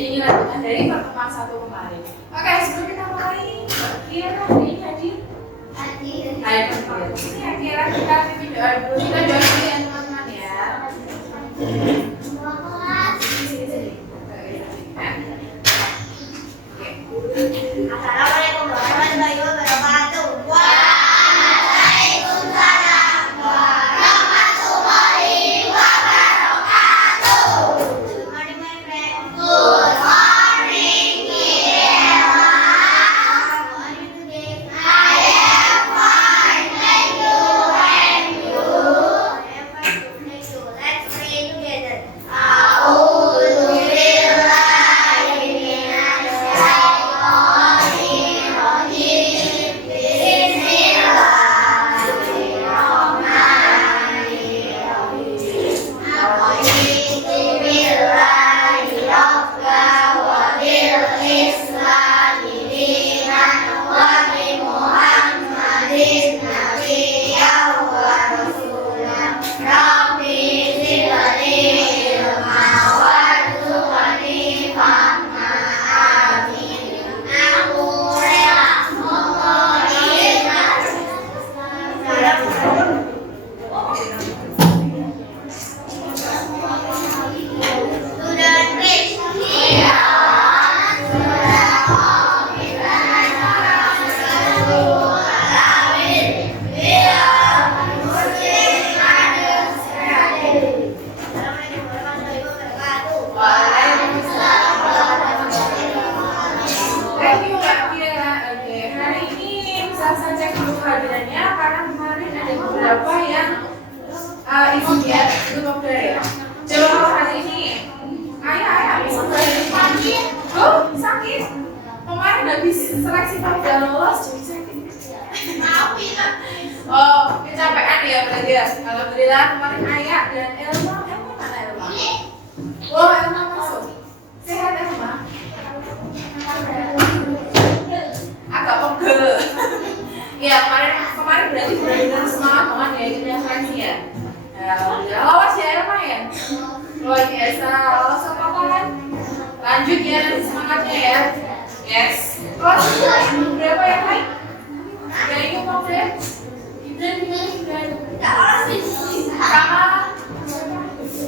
Jadi lanjutan dari pertemuan satu kemarin. Oke, sebelum kita mulai, kira hari ini hadir? Hadir. Ya, kira kita doa dulu. Kita doa dulu ya teman-teman ya. Assalamualaikum warahmatullahi wabarakatuh. Alhamdulillah kemarin Ayah dan Elma mana Elma? Oh Elma masuk. Sehat Elma? Agak pegel. Ya kemarin berarti benar-benar semangat banget ya ikut seleksi ya. Alhamdulillah lawas ya Elma ya. Luar biasa lawas apa kan? Lanjut ya nanti semangatnya ya. Yes. Kelas berapa yang lain? Gak ikut mau deh. Dan sama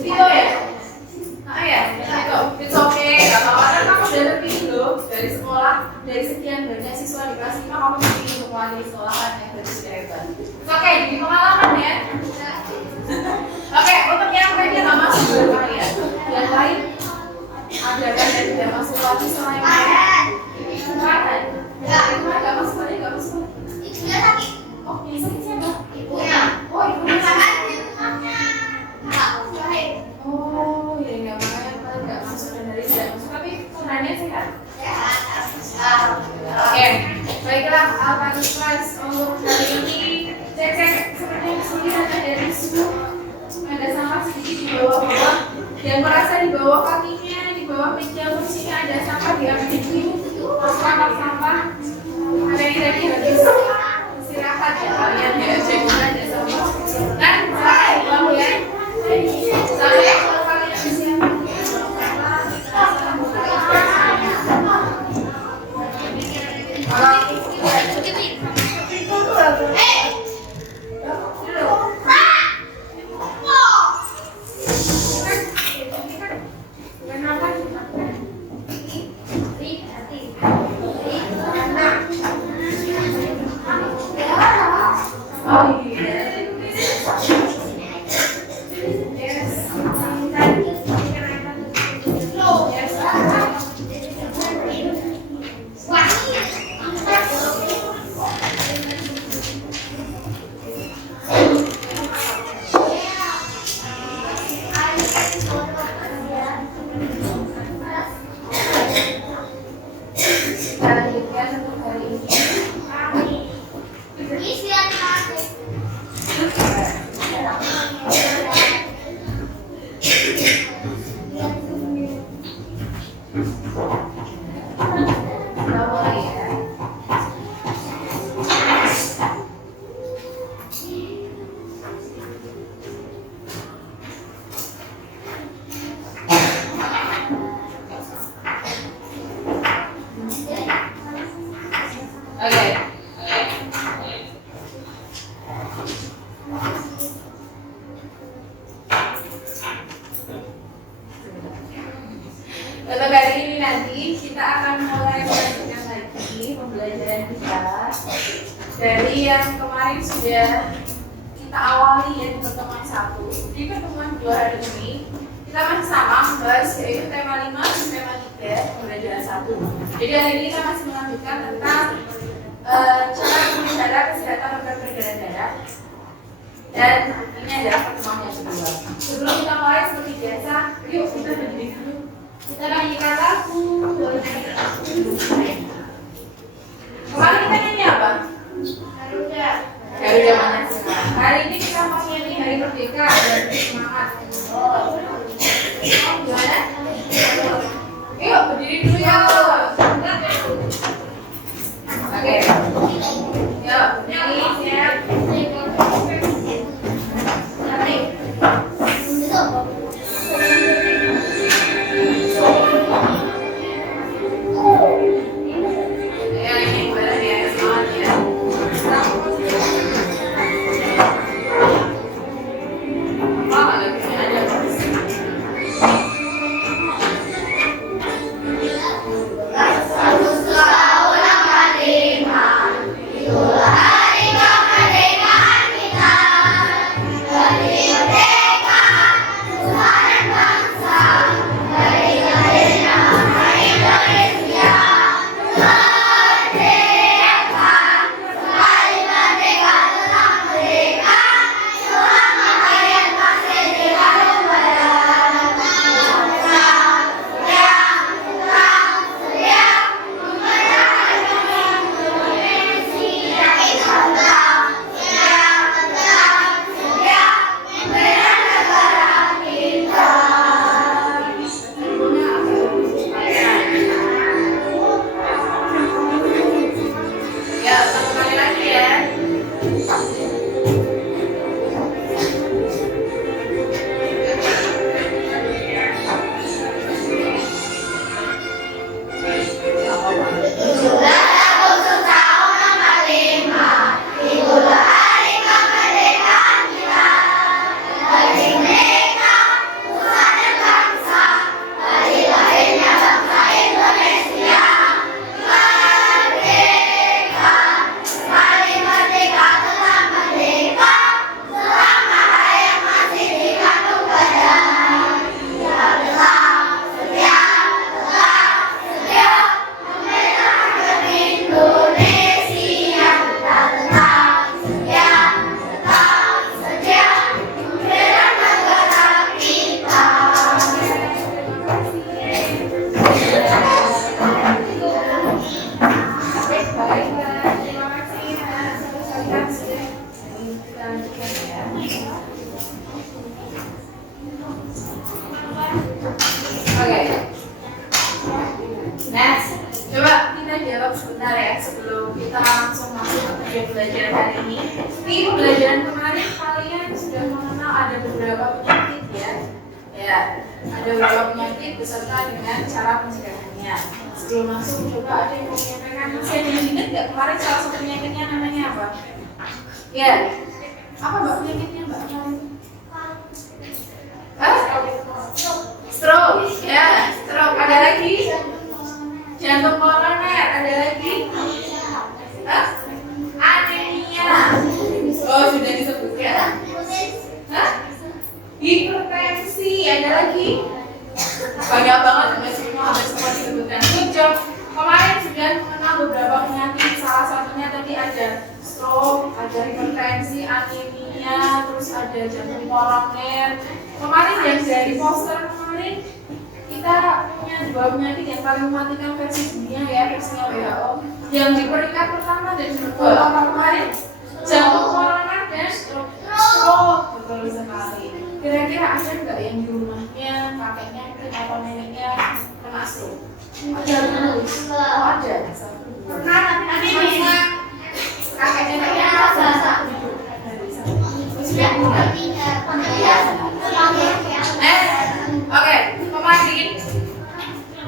Tito ya? Ya, Tito. It's okay, gak apa-apa kan kamu udah terpilih loh dari sekolah, dari sekian banyak siswa di kelas 5 kamu terpilih untuk mewakili sekolahan yang berarti sudah hebat. It's okay, jadi pengalaman ya. Oke, untuk yang lainnya gak masuk berapa ya? Yang lain ada kan yang tidak masuk lagi selain kemarin? Gak masuk lagi, gak masuk. Ibunya sakit. Oh, ini sakit siapa? Ibunya. Oh, ibunya sakit. Oh, ya nggak makanya kemarin nggak masuk dan dari tidak masuk, tapi sebenarnya sehat. Oke, baiklah Alpha Class untuk hari ini cek seperti yang sini ada dari Zoom, ada sampah sedikit di bawah-bawah. Yang merasa di bawah kakinya, di bawah meja kursinya ada sampah diambil dulu, sampah. Ada yang tadi habis istirahat ya kalian ya, cek ada sampah. Kan saya buang ya. Sampai kalau kalian bisa kemarin sudah kita awali ya di pertemuan 1. Di pertemuan 2 hari ini kita masih sama membahas yaitu tema 5 dan tema 3 pembelajaran 1. Jadi hari ini kita masih melanjutkan tentang cara memelihara kesehatan organ berdarah. Dan ini adalah pertemuan yang kedua. Sebelum kita mulai seperti biasa, yuk kita berdiri dulu. Kita nyanyikan lagu. Kemarin kita nyanyi apa? Garuda Pancasila. Hari ini kita mau nyanyi Hari Merdeka dan Semangat. Gimana? Yuk berdiri dulu ya. Oke. Yuk nyanyi siap.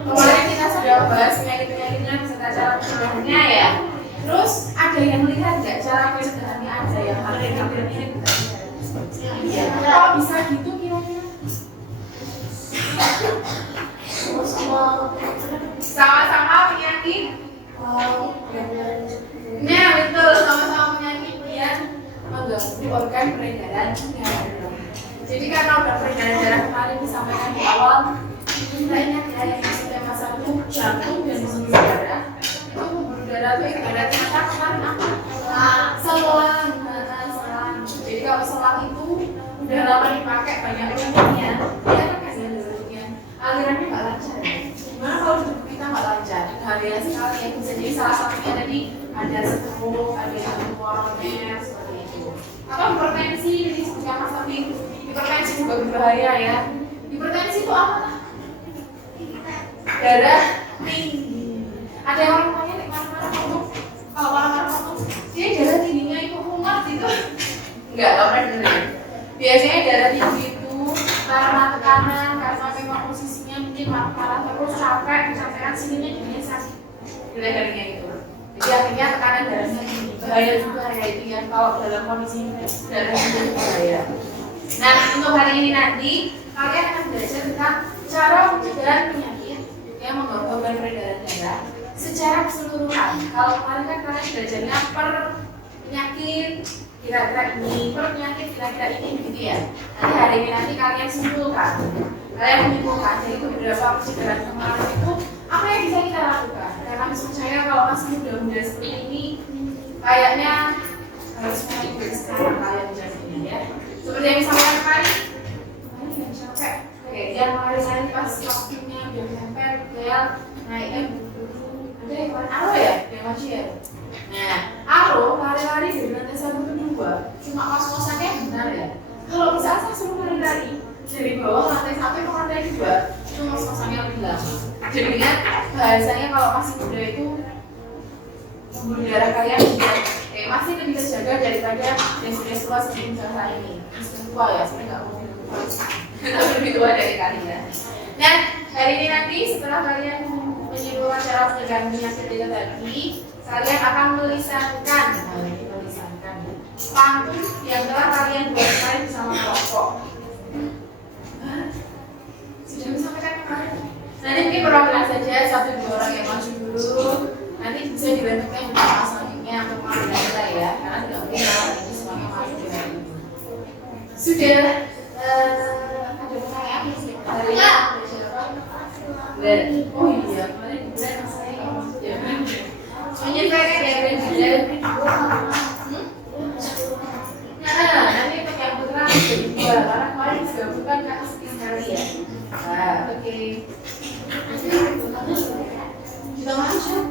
Kemarin kita sudah bahas penyakit-penyakitnya beserta cara pencegahannya ya. Terus ada yang melihat nggak cara pencegahannya, ada yang hampir mirip nggak? Kok bisa gitu kira-kira? Sama-sama penyakit. Nah betul, sama-sama penyakit ya. organ peredaran darah. Jadi karena organ peredaran darah kemarin disampaikan di awal, kita ingat ya yang masuk tema 1 jantung dan pembuluh darah. Itu pembuluh darah itu ibaratnya kata kemarin apa? Selang. Jadi kalau selang itu udah lama dipakai banyak umurnya, dia kan kasihan dulunya. Alirannya nggak lancar. Gimana kalau dulu kita nggak lancar? Bahaya sekali ya. Bisa jadi salah satunya tadi ada stroke, ada hemorrhoid seperti itu. Atau hipertensi, jadi seperti apa tapi hipertensi juga berbahaya ya. Hipertensi itu apa? Darah tinggi. Ada yang orang tanya di mana-mana ngomong, kalau orang-orang ngomong dia darah tingginya itu kumat gitu. Enggak pernah dengerin. Biasanya darah tinggi itu karena tekanan, karena memang posisinya mungkin marah terus capek, kecapean sininya jadinya sakit di lehernya itu. Jadi akhirnya tekanan darahnya tinggi. Bahaya juga ya itu ya kalau dalam kondisi darah tinggi bahaya. Nah untuk hari ini nanti kalian akan belajar tentang cara pencegahan penyakit yang mengganggu organ peredaran darah secara keseluruhan. Kalau kemarin kan kalian belajarnya per penyakit kira-kira ini, per penyakit kira-kira ini gitu ya. Nanti hari ini nanti kalian simpulkan. Kalian menyimpulkan dari beberapa pencegahan kemarin itu apa yang bisa kita lakukan. Karena menurut saya kalau masih muda-muda seperti ini kayaknya harus mulai dari sekarang kalian menjadinya ya. Seperti yang disampaikan kemarin yang capek. Oke, yang kemarin pas waktunya biar tempel, bel, naiknya ada yang kemarin aro ya, yang masih ya. Nah, aro lari-lari dari lantai 1 ke 2 cuma kos-kosannya benar ya. Kalau misalnya saya suruh lari-lari dari bawah lantai 1 ke lantai 2 itu kos-kosannya lebih lama. Jadi ingat bahasanya kalau masih muda itu pembuluh darah kalian masih lebih terjaga daripada yang sudah tua sebelum usaha ini. Sudah tua ya, sebenarnya nggak mau tapi lebih tua dari kalian. Nah, hari ini nanti setelah kalian menyimpulkan cara pencegahan penyakit itu tadi, kalian akan melisankan pantun yang telah kalian buat kemarin bersama kelompok. Sudah disampaikan kemarin. Nanti mungkin perwakilan saja 1-2 orang yang maju dulu. Nanti bisa dibantukan yang sama selanjutnya untuk mengambil ya, karena tidak mungkin orang ini semuanya maju dengan itu. Sudah ada pertanyaan dari oh iya, kemarin bulan saya menyampaikan ya dan nanti untuk yang putra jadi 2 karena kemarin digabungkan kakak sekali ya. Nah, oke. Kita masuk.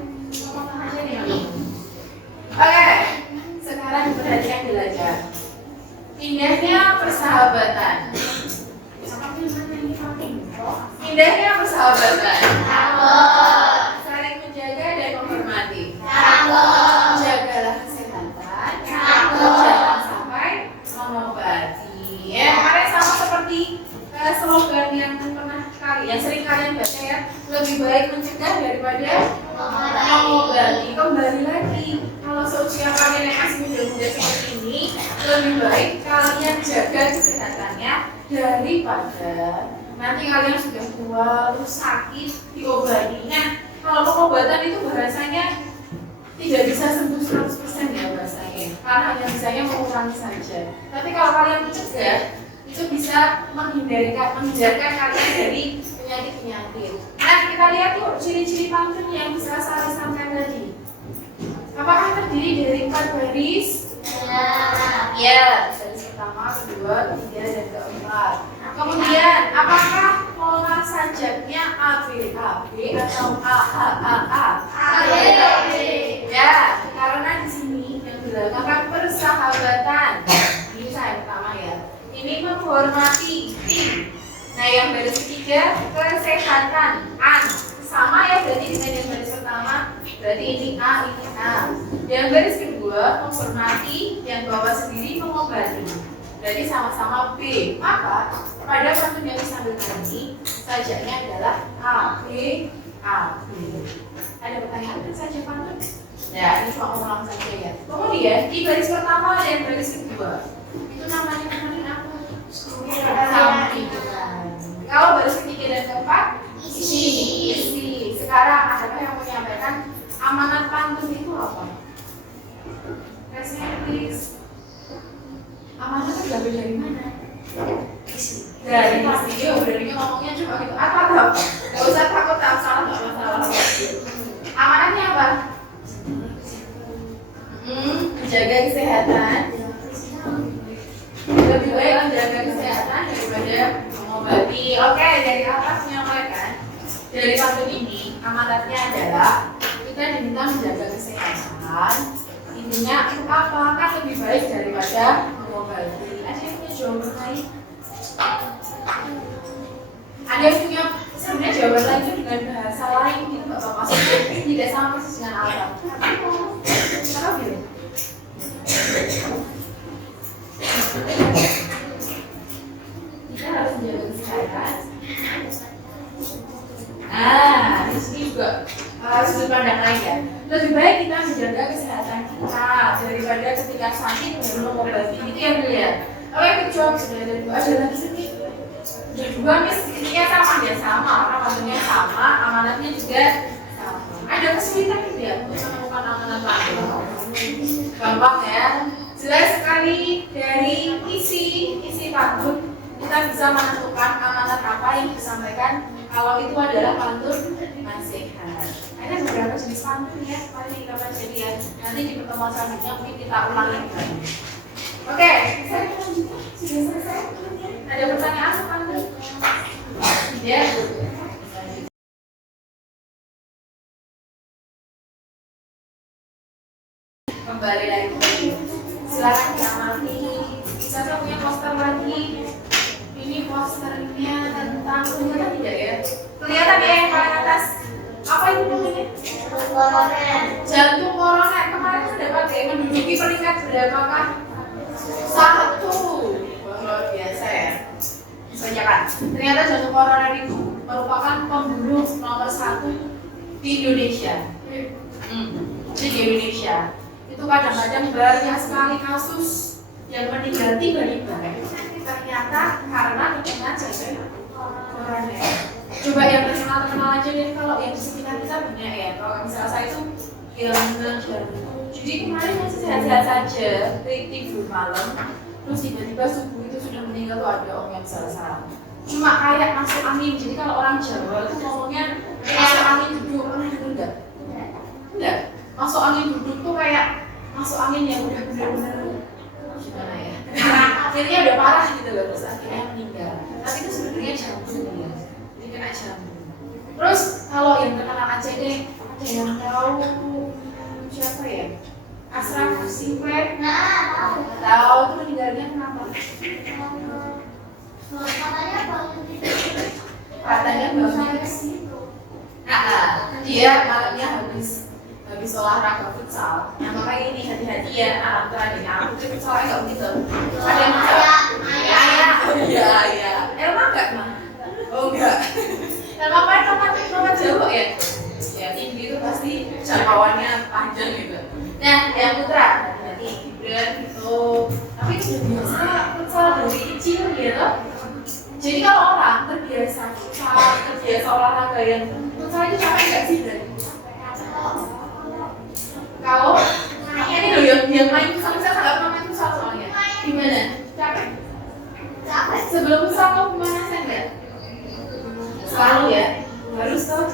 Oke, sekarang perhatikan belajar. Indahnya persahabatan. Indahnya persahabatan. Saling menjaga dan menghormati. Jagalah kesehatan. Jangan sampai mengobati. Ya, kemarin sama seperti slogan yang pernah yang sering kalian baca ya, lebih baik mencegah daripada mengobati. Kembali lagi, kalau seusia kalian yang masih muda-muda seperti ini, lebih baik kalian jaga kesehatannya daripada nanti kalian sudah tua, terus sakit, diobati. Nah, kalau pengobatan itu bahasanya tidak bisa sembuh 100% ya bahasanya, karena hanya bisanya mengurangi saja. Tapi kalau kalian mencegah, itu bisa menghindarkan kalian dari penyakit-penyakit. Nah, kita lihat yuk ciri-ciri pantun yang bisa saya sampaikan tadi. Apakah terdiri dari 4 baris? Ya, baris pertama, kedua, ketiga, dan keempat. Kemudian, apakah pola sajaknya A, B, atau A? Ya, karena di sini yang belakang persahabatan. Ini saya pertama ya. Ini menghormati T. Nah yang baris ketiga kesehatan an. Sama ya berarti dengan yang baris pertama. Berarti ini A, ini A. Yang baris kedua menghormati, yang bawah sendiri mengobati. Berarti sama-sama B. Maka pada pantun yang disampaikan ini sajaknya adalah A, B. Ada pertanyaan kan saja pantun? Ya ini cuma ulang saja ya. Kemudian di baris pertama dan baris kedua itu namanya kemarin apa? Sampingan. Kalau baris ketiga dan keempat isi. Sekarang adakah yang menyampaikan amanat pantun itu apa? Presnya please. amanah itu diambil dari mana? Dari video, dari ngomongnya cuma gitu. Apa tahu? Gak usah takut tak salah, nggak masalah. Amanahnya apa? Menjaga kesehatan. Lebih baik menjaga kesehatan daripada mengobati. Oke, dari atas menyampaikan dari pantun ini amanatnya adalah kita diminta menjaga kesehatan. Intinya untuk apa? Kan lebih baik daripada mengobati. Ada yang punya jawaban lain? Ada yang punya sebenarnya jawaban lain itu dengan bahasa lain gitu nggak apa-apa. Maksudnya tidak sama persis dengan alam. Kenapa gitu? Kita harus menjaga kesehatan. Di sini juga sudut pandang lain ya. Lebih baik kita menjaga kesehatan kita daripada ketika sakit baru mengobati. Itu yang dilihat. Oke, kecuali sudah ada dua, ada lagi sedikit. Ada dua, mis, intinya sama ya, sama. Amanatnya sama, amanatnya juga sama. Ada kesulitan gitu ya untuk menemukan amanat lain. Gampang ya. Jelas sekali dari isi pantun kita bisa menentukan amanat apa yang disampaikan kalau itu adalah pantun nasihat. Ada beberapa jenis pantun ya, mari kita pelajari ya. Nanti di pertemuan selanjutnya mungkin kita ulangi lagi. Oke, saya lanjutkan. Sudah selesai. Ada pertanyaan pantun? Ya. Kembali lagi. Silakan diamati. Saya punya poster lagi. Ini posternya tentang kelihatan tidak ya? Kelihatan ya yang paling atas. Apa itu namanya? Jantung koroner. Kemarin saya dapat ya menduduki peringkat berapakah? 1. Luar biasa ya. Banyakan. Ternyata jantung koroner itu merupakan pembunuh nomor 1 di Indonesia. Di Indonesia. Itu kadang-kadang banyak sekali kasus yang meninggal tiba-tiba ternyata karena terkena jantung koroner. Coba yang terkenal aja deh, kalau yang di sekitar kita banyak ya. Kalau misalnya saya itu hilang jantung. Jadi kemarin masih sehat-sehat saja, tidur malam, terus tiba-tiba subuh itu sudah meninggal tuh ada om yang salah-salah. Cuma kayak masuk angin. Jadi kalau orang Jawa itu ngomongnya masuk angin duduk, enggak? Enggak. Masuk angin duduk tuh kayak masuk angin yang udah benar-benar gimana ya? Akhirnya udah parah gitu loh, terus akhirnya meninggal. Tapi itu sebenarnya jantung ya, jadi kena jantung. Terus kalau yang terkenal Aceh deh, ada yang tahu siapa ya? Ashraf Sinclair? Tahu itu meninggalnya kenapa? Katanya bangun sih. Dia malamnya habis olahraga futsal. Nah makanya ini hati-hati ya anak terakhir. Aku tuh futsalnya nggak begitu. Ada yang ayah. Oh iya ayah. Elma nggak mah? Oh enggak. Elma apa nama Jawa ya? Ya tinggi itu pasti jangkauannya panjang gitu. Nah yang putra hati-hati Gibran gitu. Tapi itu udah biasa futsal dari kecil gitu. Jadi kalau orang terbiasa futsal, terbiasa olahraga yang futsal itu capek nggak sih Bran? Kalau ini loh yang main futsal, saya nggak pernah main futsal soalnya. Gimana? Capek? Sebelum futsal kamu pemanasan nggak? Selalu ya? Harus tuh?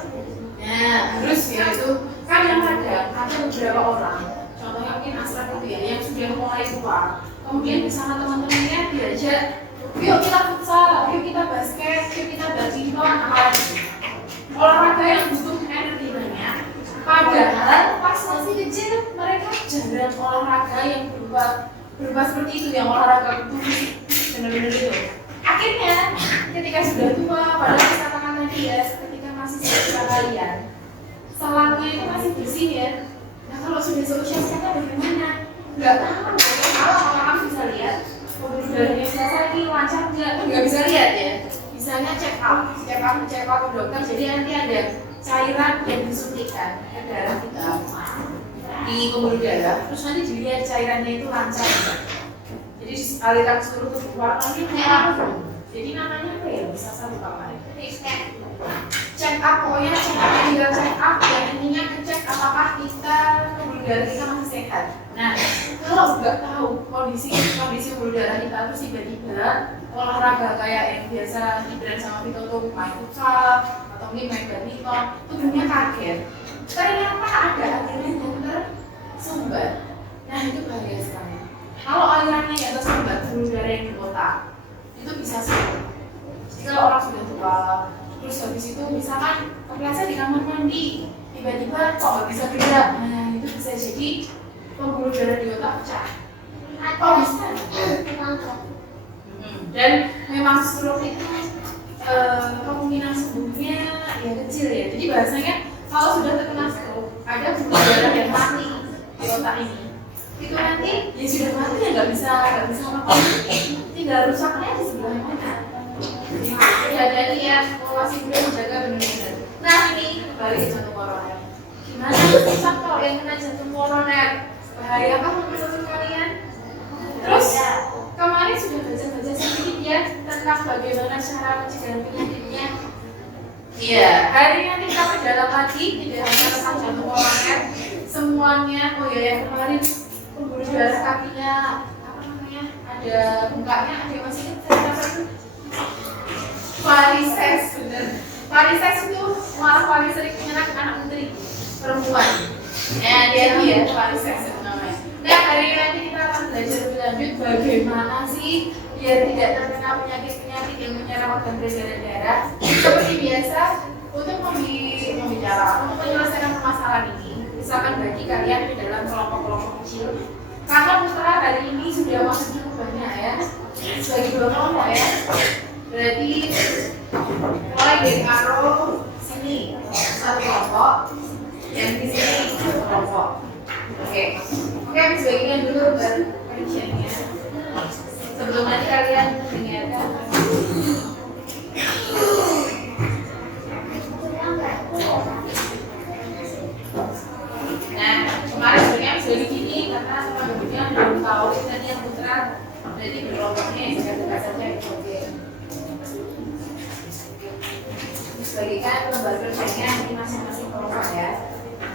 Nah, harus ya itu. Kadang-kadang ada beberapa orang, contohnya mungkin Asraf itu ya, yang sudah mulai tua, kemudian bersama teman-temannya diajak, yuk kita futsal, yuk kita basket, yuk kita badminton, apalagi olahraga yang butuh energi banyak. Padahal pas masih kecil mereka jarang olahraga yang berupa seperti itu, yang olahraga butuh benar-benar itu. Akhirnya ketika sudah tua, padahal saya katakan tadi ya, ketika masih seusia kalian, salangnya itu masih bersih ya. Nah kalau sudah seusia sekarang bagaimana? Nggak tahu. Kalau kamu bisa lihat pembuluh darahnya selesai ini lancar nggak bisa lihat ya. Misalnya check up ke dokter. Jadi nanti ada cairan yang disuntikan ke darah kita di pembuluh darah. Terus nanti dilihat cairannya itu lancar. Jadi aliran seluruh tubuh warnanya merah. Jadi namanya apa ya? Bisa saya lupa kemarin. Check up, pokoknya check up yang tinggal check up. Yang intinya ngecek apakah kita pembuluh darah kita masih sehat. Nah, kalau nggak tahu kondisi pembuluh darah kita terus tiba-tiba olahraga kayak yang biasa Ibran sama Vito tuh main futsal atau mungkin main badminton, tubuhnya kaget. Ternyata ada aliran yang tersumbat. Nah itu bahaya sekali. Kalau alirannya yang tersumbat, pembuluh darah yang di otak itu bisa sembuh. Jadi kalau orang sudah tua, terus habis itu misalkan kepleset di kamar mandi, tiba-tiba kok nggak bisa gerak, nah itu bisa jadi pembuluh darah di otak pecah. Oh bisa. Dan memang stroke itu kemungkinan sembuhnya ya kecil ya. Jadi bahasanya kalau sudah terkena stroke, ada pembuluh darah yang mati di otak ini. Itu nanti ya sudah mati ya nggak bisa ngapain. Tinggal rusaknya di sebelah mana. Jadi ya masih belum menjaga benar-benar. Nah ini balik jantung koroner. Gimana rusak kalau yang kena jantung koroner? Bahayakah menurut kalian? Terus kemarin sudah baca-baca sedikit ya tentang bagaimana cara mencegah penyakitnya. Iya, hari ini kita perdalam lagi tidak hanya tentang jantung koroner, semuanya. Oh ya, yang kemarin pembuluh darah kakinya apa namanya? Ada bungkaknya, ada masih apa itu? Varises, bener. Varises itu malah paling sering menyerang anak putri perempuan. Nah, dia itu ya varises itu namanya. Nah, hari ini nanti kita akan belajar lebih lanjut bagaimana sih biar tidak terkena penyakit-penyakit yang menyerang organ peredaran darah. Seperti biasa, untuk menyelesaikan permasalahan ini, misalkan bagi kalian di dalam kelompok-kelompok kecil. Karena putra hari ini sudah masuk cukup banyak ya, sebagai 2 kelompok ya. Berarti mulai dari arrow sini 1 kelompok, yang di sini 1 kelompok. Oke, habis bagian dulu baru perinciannya. Sebelum nanti kalian mendengarkan. Nah, kemarin sebenarnya bisa begini karena teman-temannya belum tahu tadi yang putra, jadi berkelompoknya yang dekat-dekat saja itu oke. Bagikan lembar kerjanya di masing-masing kelompok ya.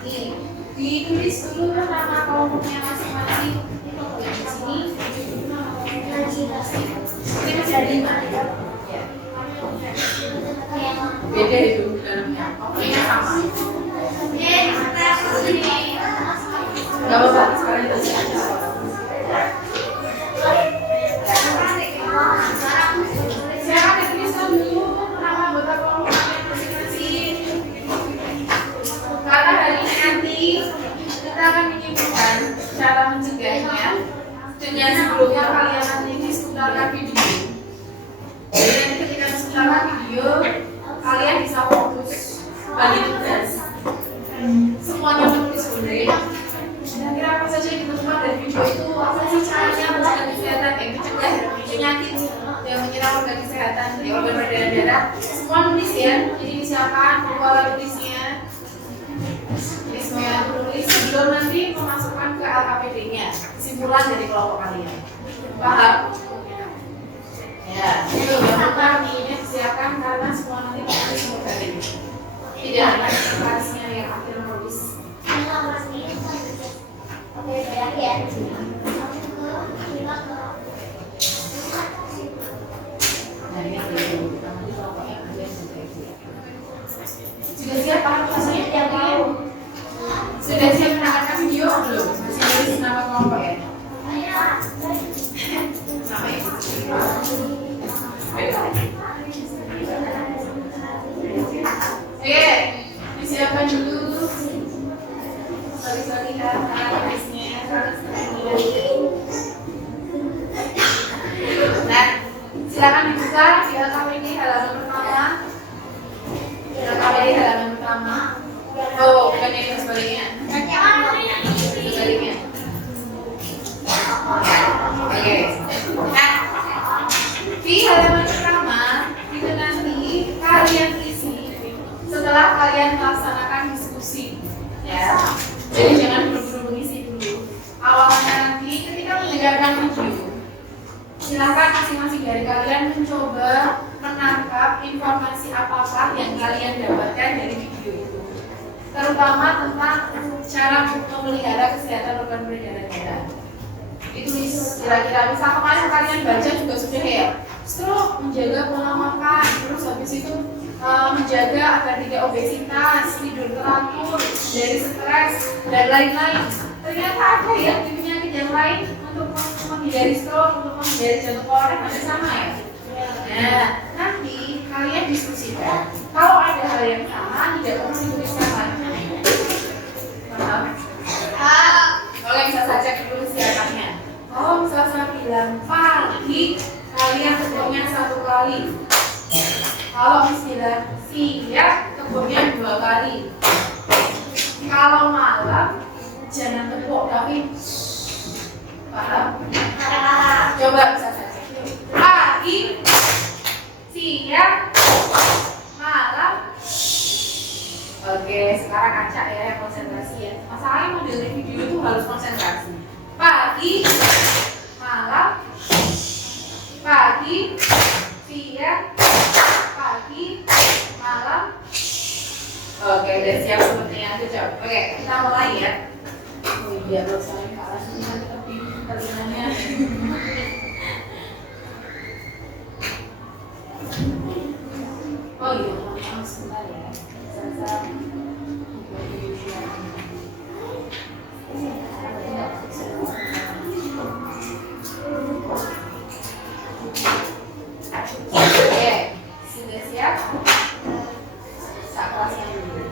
Ini ditulis dulu nama kelompoknya masing-masing. Ini kelompok yang di sini. Ini masih ada 5 ya. Beda itu dalamnya. Pokoknya sama. Gak apa-apa sekarang itu aja. Sekarang ditulis dulu nama anggota kelompok. Karena hari ini nanti kita akan menyimpulkan cara mencegahnya dengan sebelumnya kalian nanti seputarkan video. Jadi nanti ketika seputarkan video, kalian bisa fokus bagi tugas. Semuanya menulis sebenarnya. Kira-kira apa saja yang ditemukan dari video itu? Apa sih caranya mencegah kesehatan mencegah penyakit yang menyerang organ kesehatan di organ peredaran darah? Semua nulis ya. Jadi misalkan pola tulisnya. Semuanya tulis sebelum nanti memasukkan ke LKPD-nya kesimpulan dari kelompok kalian. Paham? Ya, itu jangan ini siapkan karena semua nanti akan semua kali. Tidak ada ekspresinya yang akhir nulis. Oke, baik ya. Sudah siap Pak? Maksudnya tiap tahun. Sudah siap menangkan video belum? Masih nulis nama kelompok ya? Sama ya? Oke, disiapkan dulu. Sorry ya, tulisnya. Nah, silakan dibuka di LKPD halaman pertama. LKPD halaman pertama. Oh, bukan ini sebaliknya. Sebaliknya. Oke. Nah, di halaman pertama itu nanti kalian isi setelah kalian melaksanakan diskusi, ya. Jadi jangan buru-buru mengisi dulu. Awalnya nanti ketika mendengarkan video, silakan masing-masing dari kalian mencoba menangkap informasi apakah yang kalian dapatkan dari video itu. terutama tentang cara memelihara kesehatan organ peredaran darah. Ditulis kira-kira, misal kemarin kalian baca juga sudah ya, stroke, menjaga pola makan, terus habis itu menjaga agar tidak obesitas, tidur teratur, dari stres, dan lain-lain. Ternyata ada ya penyakit yang lain untuk menghindari stroke, untuk menghindari jantung koroner, ada sama ya. Nah, nanti kalian diskusikan. Kalau ada hal yang sama, tidak perlu dituliskan lagi. Paham? Kalian bisa saja ditulis siapanya. Kalau misalnya saya bilang pagi, kalian ketemu 1 kali. Kalau misalnya siang, ketemu 2 kali. Kalau malam, jangan tepuk tapi paham? Coba bisa saja. Pagi, siang, malam. Oke, sekarang acak ya yang konsentrasi ya. Masalahnya model video itu harus konsentrasi. Pagi, malam, pagi, siang, pagi, malam. Oke, udah siap sepertinya. Cocok. Oke, kita mulai ya. Oh iya, saya kalah semua tapi pertanyaannya. Oh iya, maaf sebentar ya. Oke, sudah siap? Sak kelasnya dulu.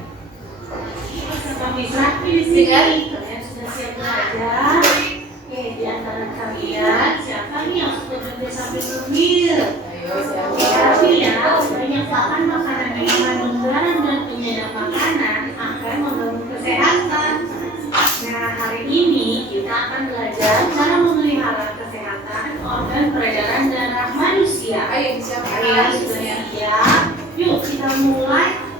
Kami terakhir di sini, kalian sudah siap belajar? Oke, di antara kalian siapa nih yang sudah kerja sambil ngemil? Ayo, siap. Tapi ya, banyak makan makanan yang mengandung garam dan penyedap makanan akan mengganggu kesehatan. Nah, hari ini kita akan belajar cara memelihara kesehatan organ peredaran darah manusia. Ayo, siap. Kalian sudah siap? Yuk kita mulai.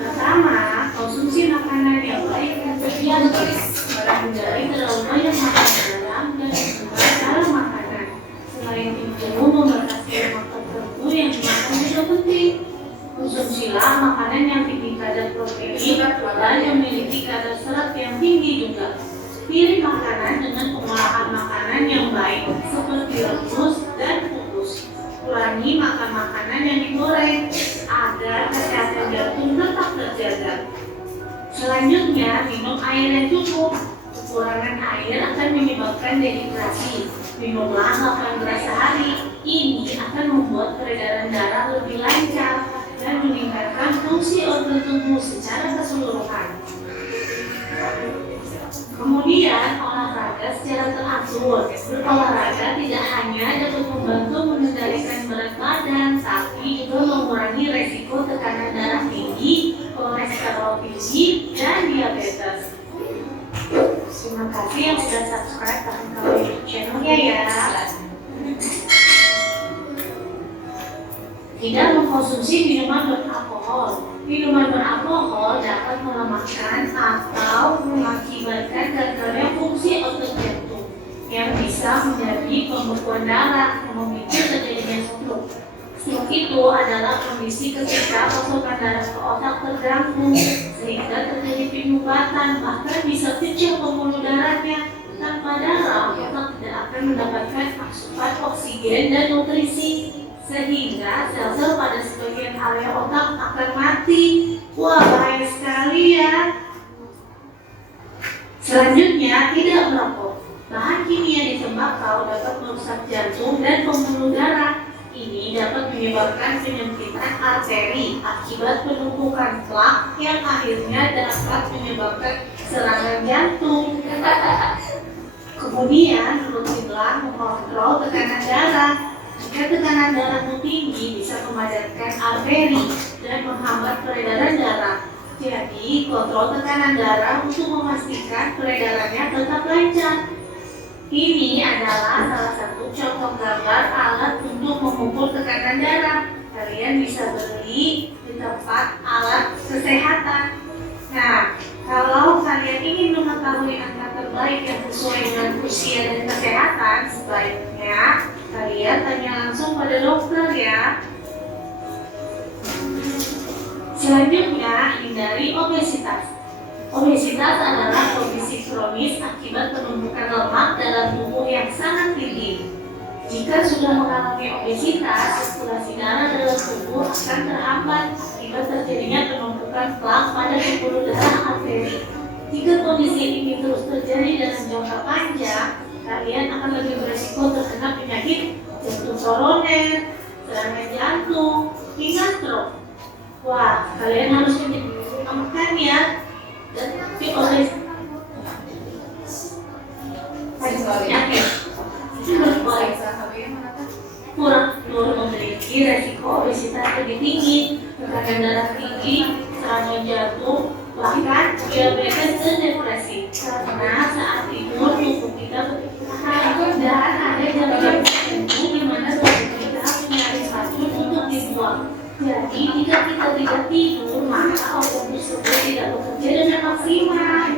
Pertama, konsumsi makanan yang baik dan sekian menghindari terlalu banyak makan garam dan juga cara makanan. Selain itu, membatasi lemak tertentu yang dimakan juga penting. Konsumsilah makanan yang tinggi kadar protein dan memiliki kadar serat yang tinggi juga. Pilih makanan dengan pengolahan makanan yang baik seperti rebus dan kukus. Kurangi makan makanan yang digoreng agar kesehatan jantung tetap terjaga. Selanjutnya, minum air yang cukup. Kekurangan air akan menyebabkan dehidrasi. Minumlah 8 gelas sehari. Ini akan membuat peredaran darah lebih lancar dan meningkatkan fungsi organ tubuh secara keseluruhan. Kemudian, olahraga secara teratur. Berolahraga tidak hanya dapat membantu mengendalikan berat badan, tapi juga mengurangi resiko tekanan darah tinggi, kolesterol tinggi, dan diabetes. Terima kasih yang sudah subscribe ke YouTube channelnya ya. Tidak mengkonsumsi minuman beralkohol. Minuman beralkohol dapat melemahkan atau mengakibatkan gagalnya fungsi otot jantung yang bisa menjadi pembekuan darah yang memicu terjadinya stroke. Stroke itu adalah kondisi ketika pasokan darah ke otak terganggu sehingga terjadi penyumbatan, bahkan bisa pecah pembuluh darahnya. Tanpa darah, otak tidak akan mendapatkan asupan oksigen dan nutrisi, sehingga sel-sel pada sebagian area otak akan mati. Wah, bahaya sekali ya. Selanjutnya, tidak merokok. Bahan kimia di tembakau dapat merusak jantung dan pembuluh darah. Ini dapat menyebabkan penyempitan arteri akibat penumpukan plak yang akhirnya dapat menyebabkan serangan jantung. Kemudian, rutinlah mengontrol tekanan darah. Jika tekanan darahmu tinggi, bisa memadatkan arteri dan menghambat peredaran darah. Jadi, kontrol tekanan darah untuk memastikan peredarannya tetap lancar. Ini adalah salah satu contoh gambar alat untuk mengukur tekanan darah. Kalian bisa beli di tempat alat kesehatan. Nah, kalau kalian ingin mengetahui angka terbaik yang sesuai dengan usia dan kesehatan, sebaiknya kalian tanya langsung pada dokter ya. Selanjutnya, hindari obesitas. Obesitas adalah kondisi kronis akibat penumpukan lemak dalam tubuh yang sangat tinggi. Jika sudah mengalami obesitas, sirkulasi darah dalam tubuh akan terhambat akibat terjadinya penumpukan plak pada pembuluh darah arteri. Jika kondisi ini terus terjadi dalam jangka panjang, kalian akan lebih berisiko terkena penyakit jantung koroner, serangan jantung, hingga stroke. Wah, kalian harus makan ya. Dan obesitas penyakit kurang memiliki resiko obesitas lebih tinggi, tekanan darah tinggi, serangan jantung, bahkan diabetes dan depresi. Karena saat tidur tubuh kita bergerak dan ada jam-jam tertentu di mana tubuh kita menyaring racun untuk dibuang. Jadi jika kita tidak tidur, maka organ tersebut tidak bekerja dengan maksimal.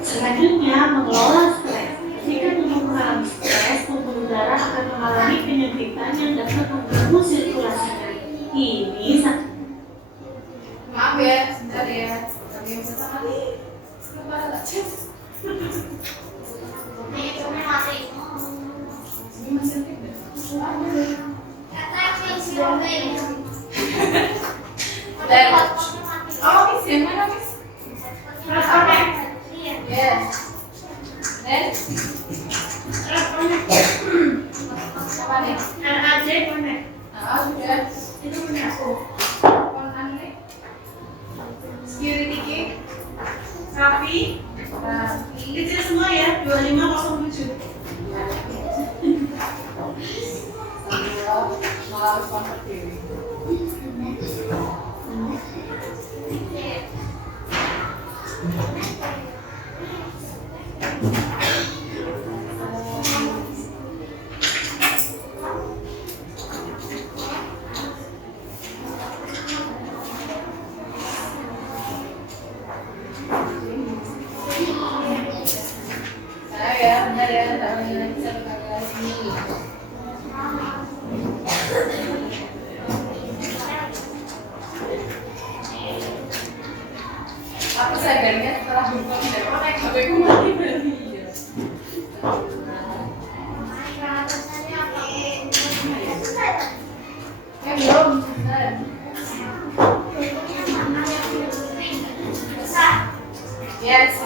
Selanjutnya, mengelola stres. Jika tubuh mengalami stres, pembuluh darah akan mengalami penyempitan yang dapat mengganggu sirkulasinya. Ini Maaf ya, sebentar ya. Kami bisa sekali. Lupa cek. Ini masih tidak. Dan oh, Miss, yang mana Miss? Yes. Dan apa nih? Sudah. Itu punya aku. Konan nih. Security key. Rapi. Kecil semua ya, 2507. Malah kontak diri. Saya benar ya, tak lagi satu kali sini. Aku sadarnya setelah buka tidak naik sampai kemari berarti. Belum. Yes,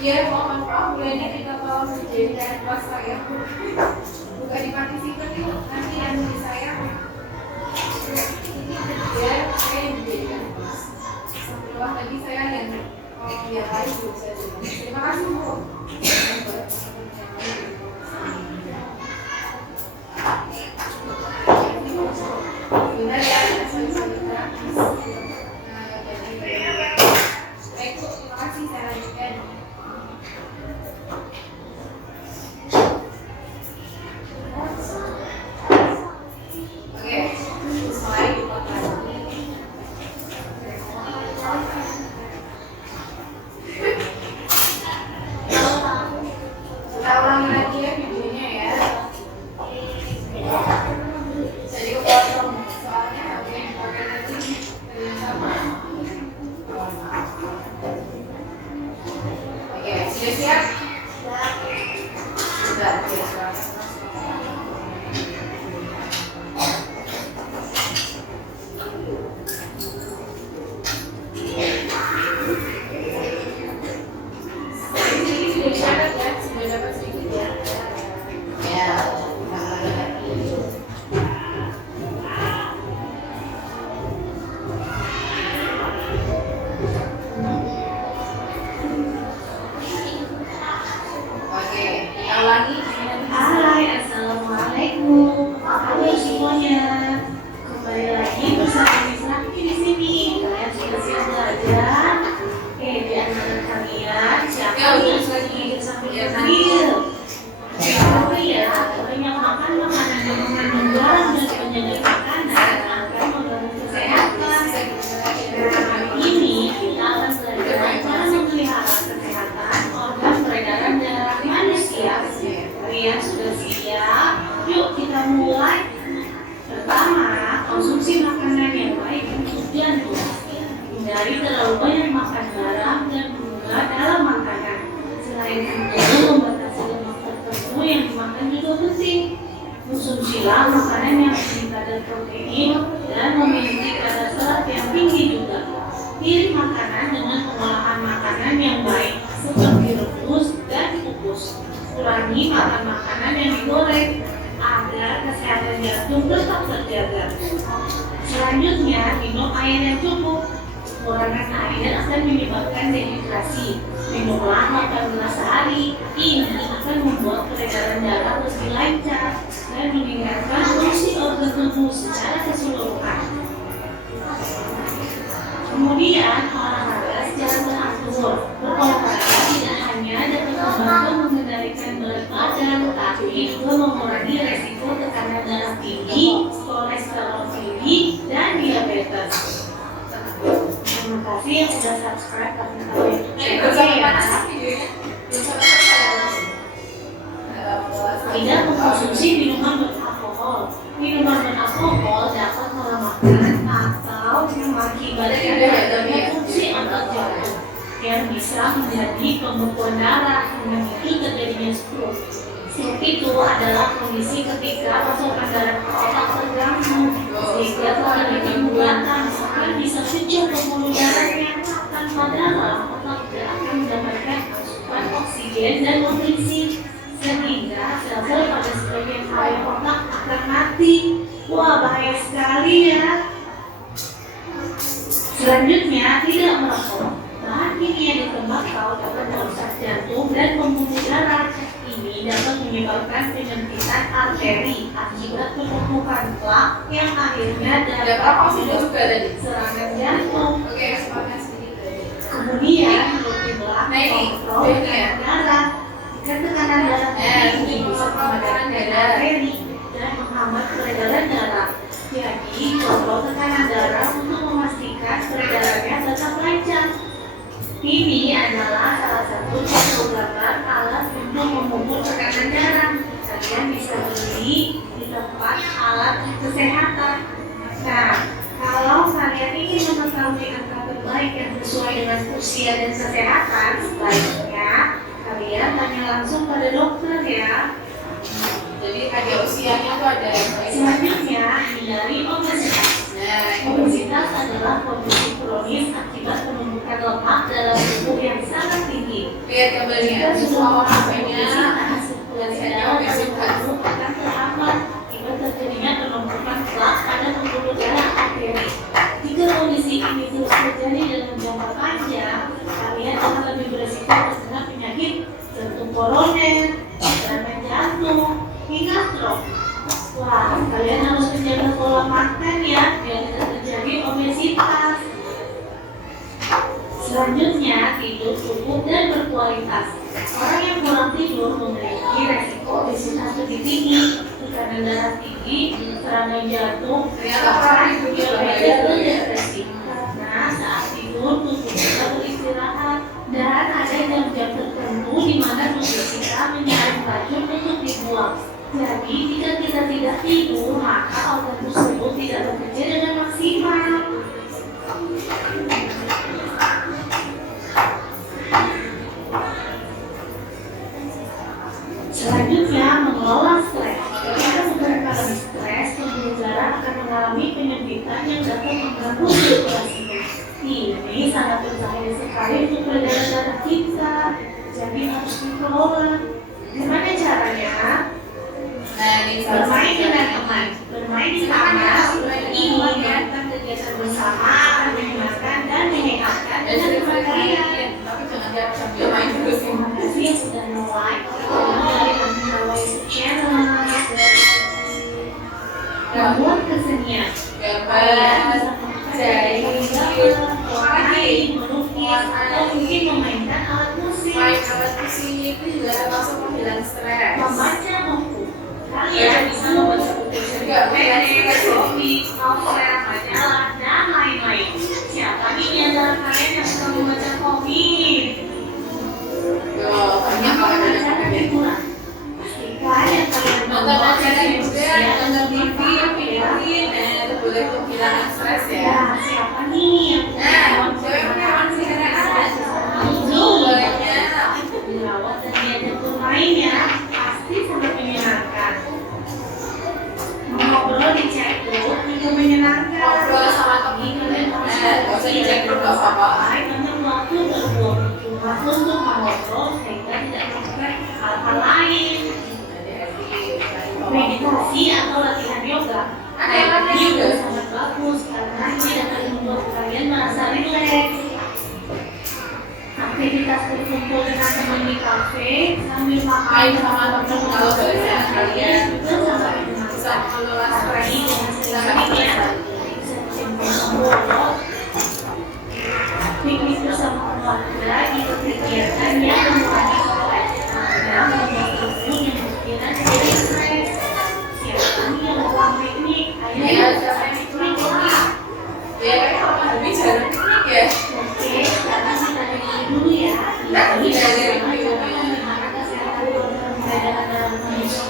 Iya, mohon maaf, bulannya kita tolong dijadikan kelas saya. Bukan di partisipan, nanti yang di saya. ya saya dijadikan sampai luar tadi saya yang biar lain bisa jadi. Terima kasih Bu. Benar ya, sorry gratis. Baik Bu, terima kasih saya lanjutkan. Oke, mulai dibuat lagi. Kita ulangi lagi ya videonya ya. Jadi kepotong soalnya ada yang dipakai lagi dengan sama. Oke, sudah siap? Sudah, ya sudah. Hai, assalamualaikum. Apa kabar semuanya? Kembali lagi bersama Miss Rafki di sini. Kalian sudah siap belajar? Oke, di antara kalian siapa yang lagi sampai terakhir? Siapa ya? Banyak makan makanan yang mengandung garam dan penjaga makanan akan membantu kesehatan. Hari ini kita akan belajar cara memelihara kesehatan organ peredaran darah manusia. Kalian sudah siap? Yuk kita mulai. Pertama, konsumsi makanan yang baik untuk jantung. Hindari terlalu banyak makan garam dan gula dalam makanan. Selain itu, membatasi lemak tertentu yang dimakan juga penting. Konsumsilah makanan yang tinggi kadar protein dan memiliki kadar serat yang tinggi juga. Pilih makanan dengan pengolahan makanan yang baik seperti rebus dan kukus. Kurangi makan makanan yang digoreng agar kesehatan jantung tetap terjaga. Selanjutnya, minum air yang cukup. Kekurangan air akan menyebabkan dehidrasi. Minumlah 8 gelas sehari. Ini akan membuat peredaran darah lebih lancar dan meningkatkan fungsi organ tubuh secara keseluruhan. Kemudian, olahraga secara teratur. Berolahraga tidak hanya dapat membantu mengendalikan berat badan, tapi juga mengurangi resiko tekanan darah tinggi, kolesterol tinggi, dan diabetes. Terima kasih yang sudah subscribe karena kalian tidak mengkonsumsi minuman beralkohol. Minuman beralkohol dapat melemahkan atau mengakibatkan fungsi otot jantung yang bisa menjadi pembekuan darah dengan itu terjadinya stroke. Stroke itu adalah kondisi ketika pasokan darah ke otak terganggu sehingga terjadi gugatan akan bisa pecah pembuluh darahnya. Tanpa darah, otak tidak akan mendapatkan asupan oksigen dan nutrisi sehingga sel-sel pada sebagian area otak akan mati. Wah, bahaya sekali ya. Selanjutnya, tidak merokok. Bahan kimia di tembakau dapat merusak jantung dan pembuluh darah. Ini dapat menyebabkan penyempitan arteri akibat penumpukan plak yang akhirnya dapat serangan jantung. Oke, semangat sedikit tadi. Kemudian, rutinlah kontrol tekanan darah. Jika tekanan darah tinggi bisa memadamkan arteri dan menghambat peredaran darah. Jadi, kontrol tekanan darah untuk memastikan peredarannya tetap lancar. Ini adalah salah satu contoh gambar alat untuk mengukur tekanan darah. Kalian bisa beli di tempat alat kesehatan. Nah, kalau kalian ingin mengetahui angka terbaik yang sesuai dengan usia dan kesehatan, sebaiknya kalian tanya langsung pada dokter ya. Jadi ada usianya tuh ada yang baik. Selanjutnya, hindari obesitas. Obesitas adalah kondisi kronis akibat penumpukan lemak dalam tubuh yang sangat tinggi. Lihat gambarnya, Jika sudah semua mencapai orangnya obesitas, sirkulasi darah pada tubuh akan terhambat akibat terjadinya penumpukan plak pada pembuluh darah arteri. serangan jantung, hingga stroke. Wah, kalian harus menjaga pola makan ya, biar tidak terjadi obesitas. Selanjutnya, tidur cukup dan berkualitas. Orang yang kurang tidur memiliki resiko obesitas lebih tinggi, tekanan darah tinggi, serangan jantung, diabetes dan depresi. Karena saat tidur tubuh kita beristirahat dan ada jam-jam tertentu di mana tubuh kita menyaring racun untuk dibuang. Jadi jika kita tidak tidur, maka organ tersebut tidak bekerja dengan maksimal. Selanjutnya, mengelola stres. Ketika mengalami stres, pembuluh darah akan mengalami penyempitan yang dapat mengganggu sirkulasinya. Ini sangat berbahaya sekali untuk peredaran darah kita. Jadi harus dikelola. Gimana caranya? Bermain dengan teman. Bermain di taman ini merupakan kegiatan bersama, menyenangkan dan menyehatkan dengan teman kalian. Terima kasih yang sudah like, channel, membuat kesenian. Kalian bisa mempelajari main, melukis, atau mungkin memainkan alat musik. Main alat musik itu juga termasuk penghilang stres. Membaca buku. Kalian bisa membaca buku cerita pendek, komik, novel, majalah, dan lain-lain. Siapa nih di antara kalian yang suka membaca komik? Banyak banget ada komiknya. Pastikan yang kalian Nonton acara juga, nonton TV, videoin, dan boleh penghilangan stres ya. Ya, siapa nih yang Cewek punya sih banyak. dirawat dan diajak bermain ya, pasti sangat menyenangkan. Mengobrol di chatgroup juga menyenangkan. Ngobrol sama temen, gak usah di chat group, gak apa-apa. Banyak waktu terbuang cuma untuk mengobrol sehingga tidak melakukan hal-hal lain. Meditasi atau latihan yoga. Ada yang latihan yoga? Sangat bagus karena ini akan membuat kalian merasa rileks. Aktivitas berkumpul dengan teman di kafe sambil makan Main sama temen kalau bahasa kalian juga sangat bisa menyenangkan. mengelola Apalagi stres. dengan Bisa seringnya bisa berkumpul, piknik bersama keluarga itu kegiatan yang mengurangi stres dan membuat tubuh yang berpikiran jadi stres. Siapa nih yang mau piknik? Ayo Ya, kita siapa yang piknik piknik? lah. Ya, kan kalau pandemi jarang piknik ya. Oke, sekarang kita review dulu ya. Nah, Ini tidak ada adalah review. bagaimana kesehatan organ peredaran darah manusia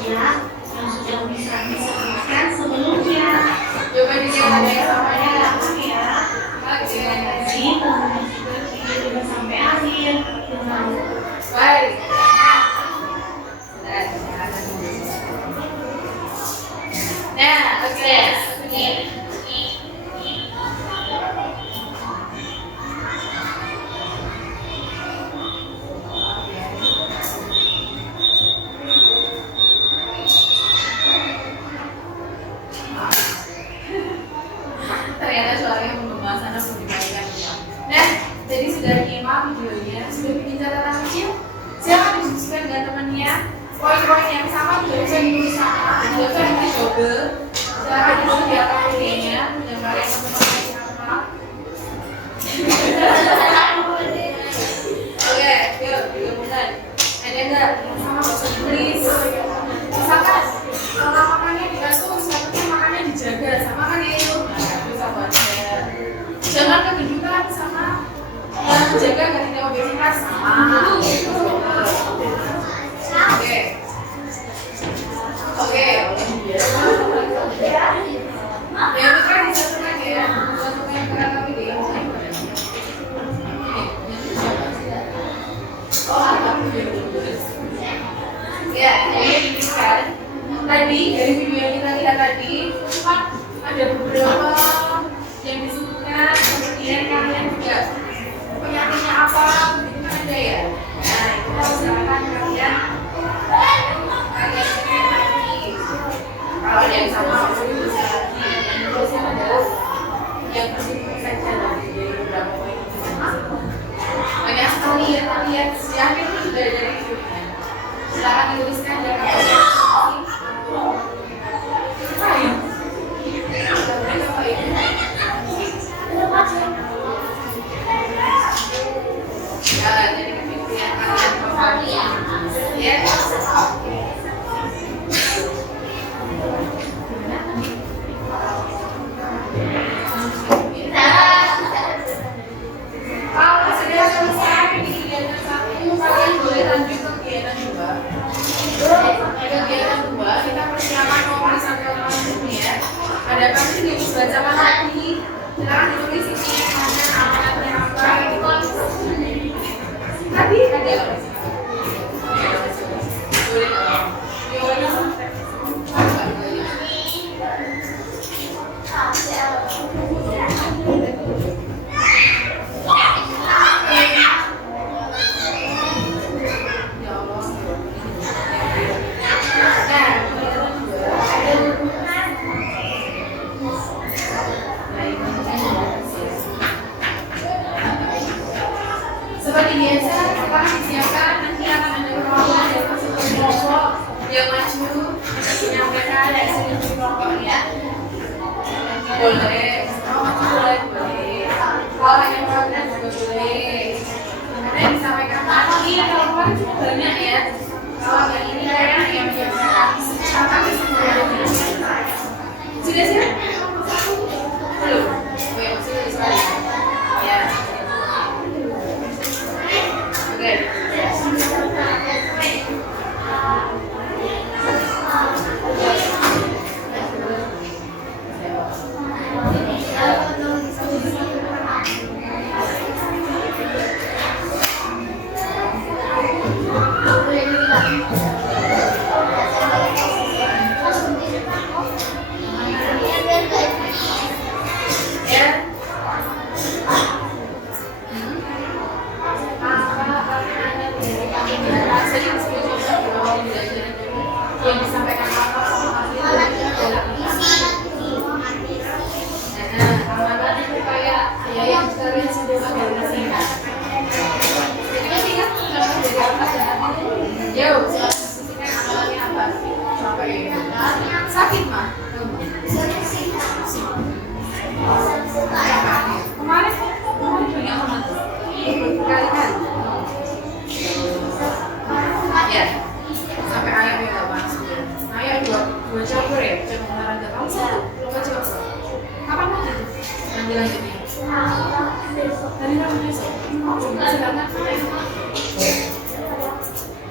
yang sudah bisa disebutkan sebelumnya. Coba dilihat ada yang samanya. Ya, terima kasih telah menyaksikan video ini sampai akhir. Jangan lupa Baik. Nah, oke. Ternyata suaranya menggema sana pun dimainkan ya. Nah, jadi sudah nyimak videonya, sudah bikin catatan kecil. Silakan diskusikan dengan temannya. Poin-poin yang sama juga bisa ditulis sama, juga bisa ditulis double. Silakan ditulis di atas videonya, dan kalian teman-teman yang apa. Oke, yuk, digabungkan. Ada enggak yang sama nggak usah ditulis? Misalkan kalau makannya diatur, misalkan makannya dijaga, sama kan ya itu. Bisa baca. Jangan kegedutan sama menjaga agar tidak obesitas sama. Oke. Oke. Ya putra disatukan ya. Satukan yang berat tapi dia. Oh, ya, jadi ini kan tadi dari video yang kita lihat tadi kan ada beberapa yang disebutkan, kemudian kalian juga penyakitnya apa, begitu kan ada ya. Nah, itu kalau silakan kalian cek lagi. Kalau ada yang sama, bisa lagi. Dan terusnya adalah yang tersebut saja dari beberapa poin itu. Banyak sekali ya, kalian yakin sudah dari videonya. Silakan tuliskan dan jadi kepikiran ya. Kalau sudah selesai kegiatan 1, kalian boleh lanjut ke kegiatan 2. Kegiatan 2 kita persiapan nomor sampai ini ya. Ada kamu juga bisa bacakan lagi. Silakan ditulis ini mana amanatnya apa. Tadi ada boleh nggak? Seperti biasa, setelah disiapkan nanti akan ada perwakilan dari masing-masing kelompok yang maju menyampaikan dari segi kelompoknya. Boleh, boleh. Kalau hanya perwakilan juga boleh. Karena yang disampaikan tadi kelompok cukup banyak ya. Kalau yang ini kayaknya yang menyampaikan akan keseluruhannya. Sudah siap? Belum? Oke, masih tulis lagi. Ya. Yang disampaikan apa amanat itu kayak ya yang kalian sudah dari singkat. Jadi kan singkat dari atas dan jauh. Singkat amanatnya apa? Sampai sakit mah. Kemarin punya amanat berkali-kali. Ya. Sampai ayam yang gak masuk ayam dua campur ya, cabang olahraga kamu satu, lomba cepat kapan mau gitu? Nanti lanjutnya dari rabu besok silakan.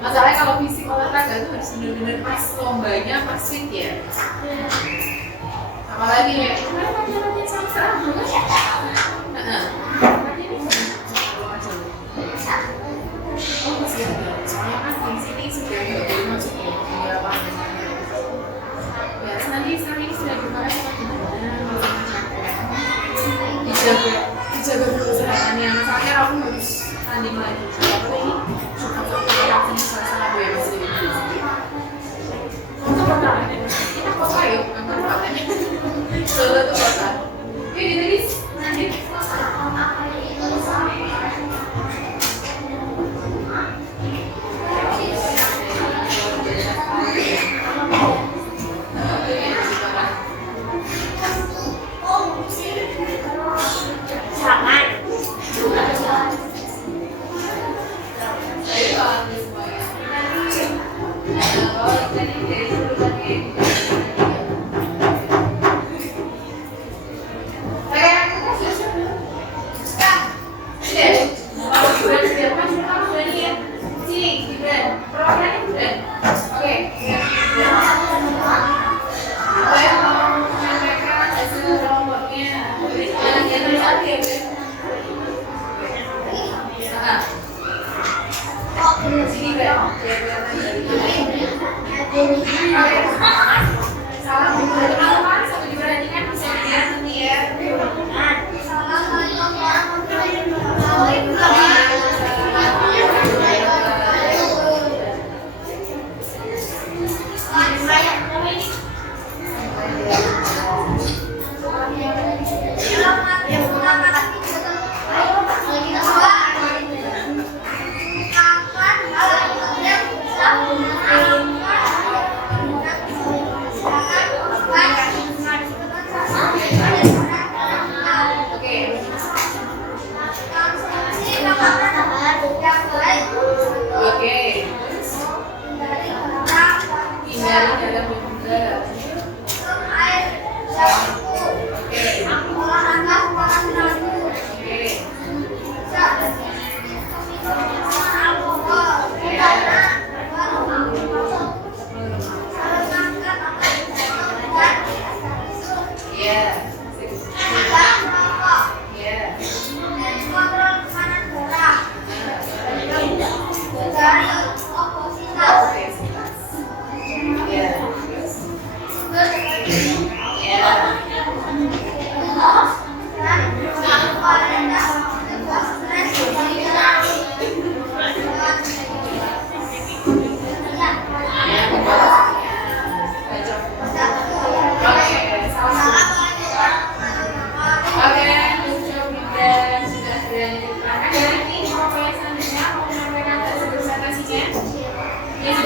Masalahnya kalau fisik olahraga itu harus benar-benar pas lombanya, pas fit ya. Apalagi ya, kemarin latihan sama sekarang juga oh masih ada, soalnya kan di sini sudah nggak boleh masuk ya di lapangan. Ya nanti sudah dibahas dijaga dulu kesehatannya. Misalnya aku harus tanding lagi, apa ini? Suka suasana gue masih di sini. Untuk kota kita kota yuk, nggak kota ini. Solo tuh kota. Yuk ditulis nanti. Kapan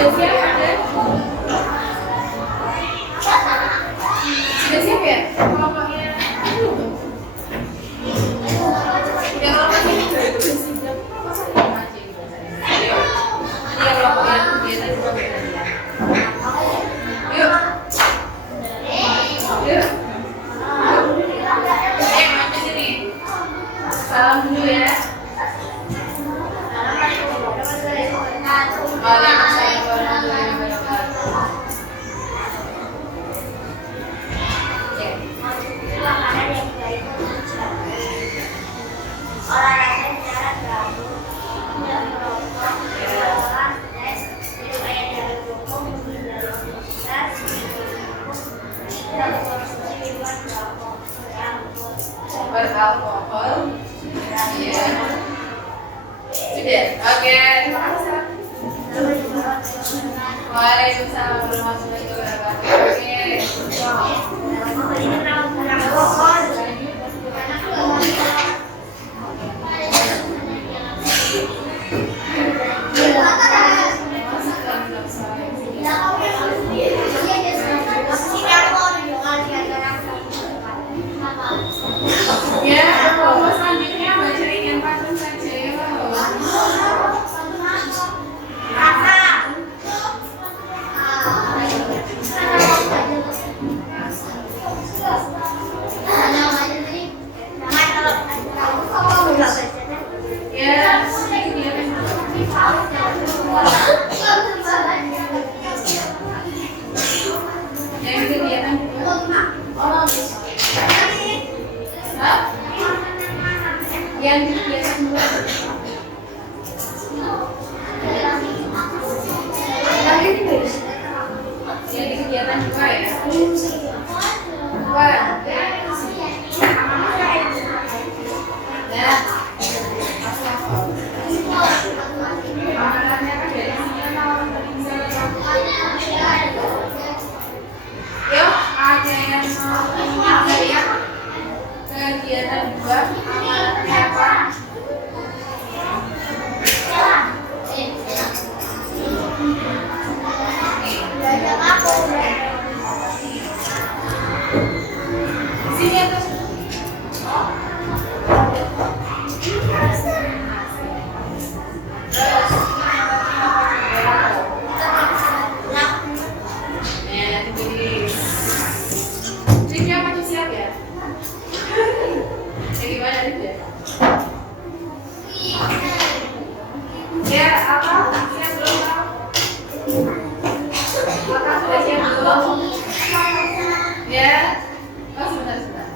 Sudah siap ada? Sudah siap ya? Kelompoknya ya kalau masih itu sudah siap. Masa tidak aja gitu? Ayo. Ini yang kelompoknya kegiatan juga beda ya. Yuk. Yuk. Main ke sini. Salam dulu ya. Waalaikumsalam warahmatullahi wabarakatuh. Beralkohol. Iya. Sudah. Oke, terima kasih. Waalaikumsalam warahmatullahi wabarakatuh. Oke. Ya, kalau selanjutnya bacain yang pattern saja ya. Yang kegiatan yang kegiatan dua. Yang di kegiatan juga ya. Dua. Ya. Amalannya kan dari sini kalau yuk, ada yang mau lihat kegiatan dua amalannya apa? Sini atas. Triknya masih siap ya? Jadi gimana aja? Ya apa? Siap belum tahu? Apakah sudah siap belum? Ya. Oh sebentar.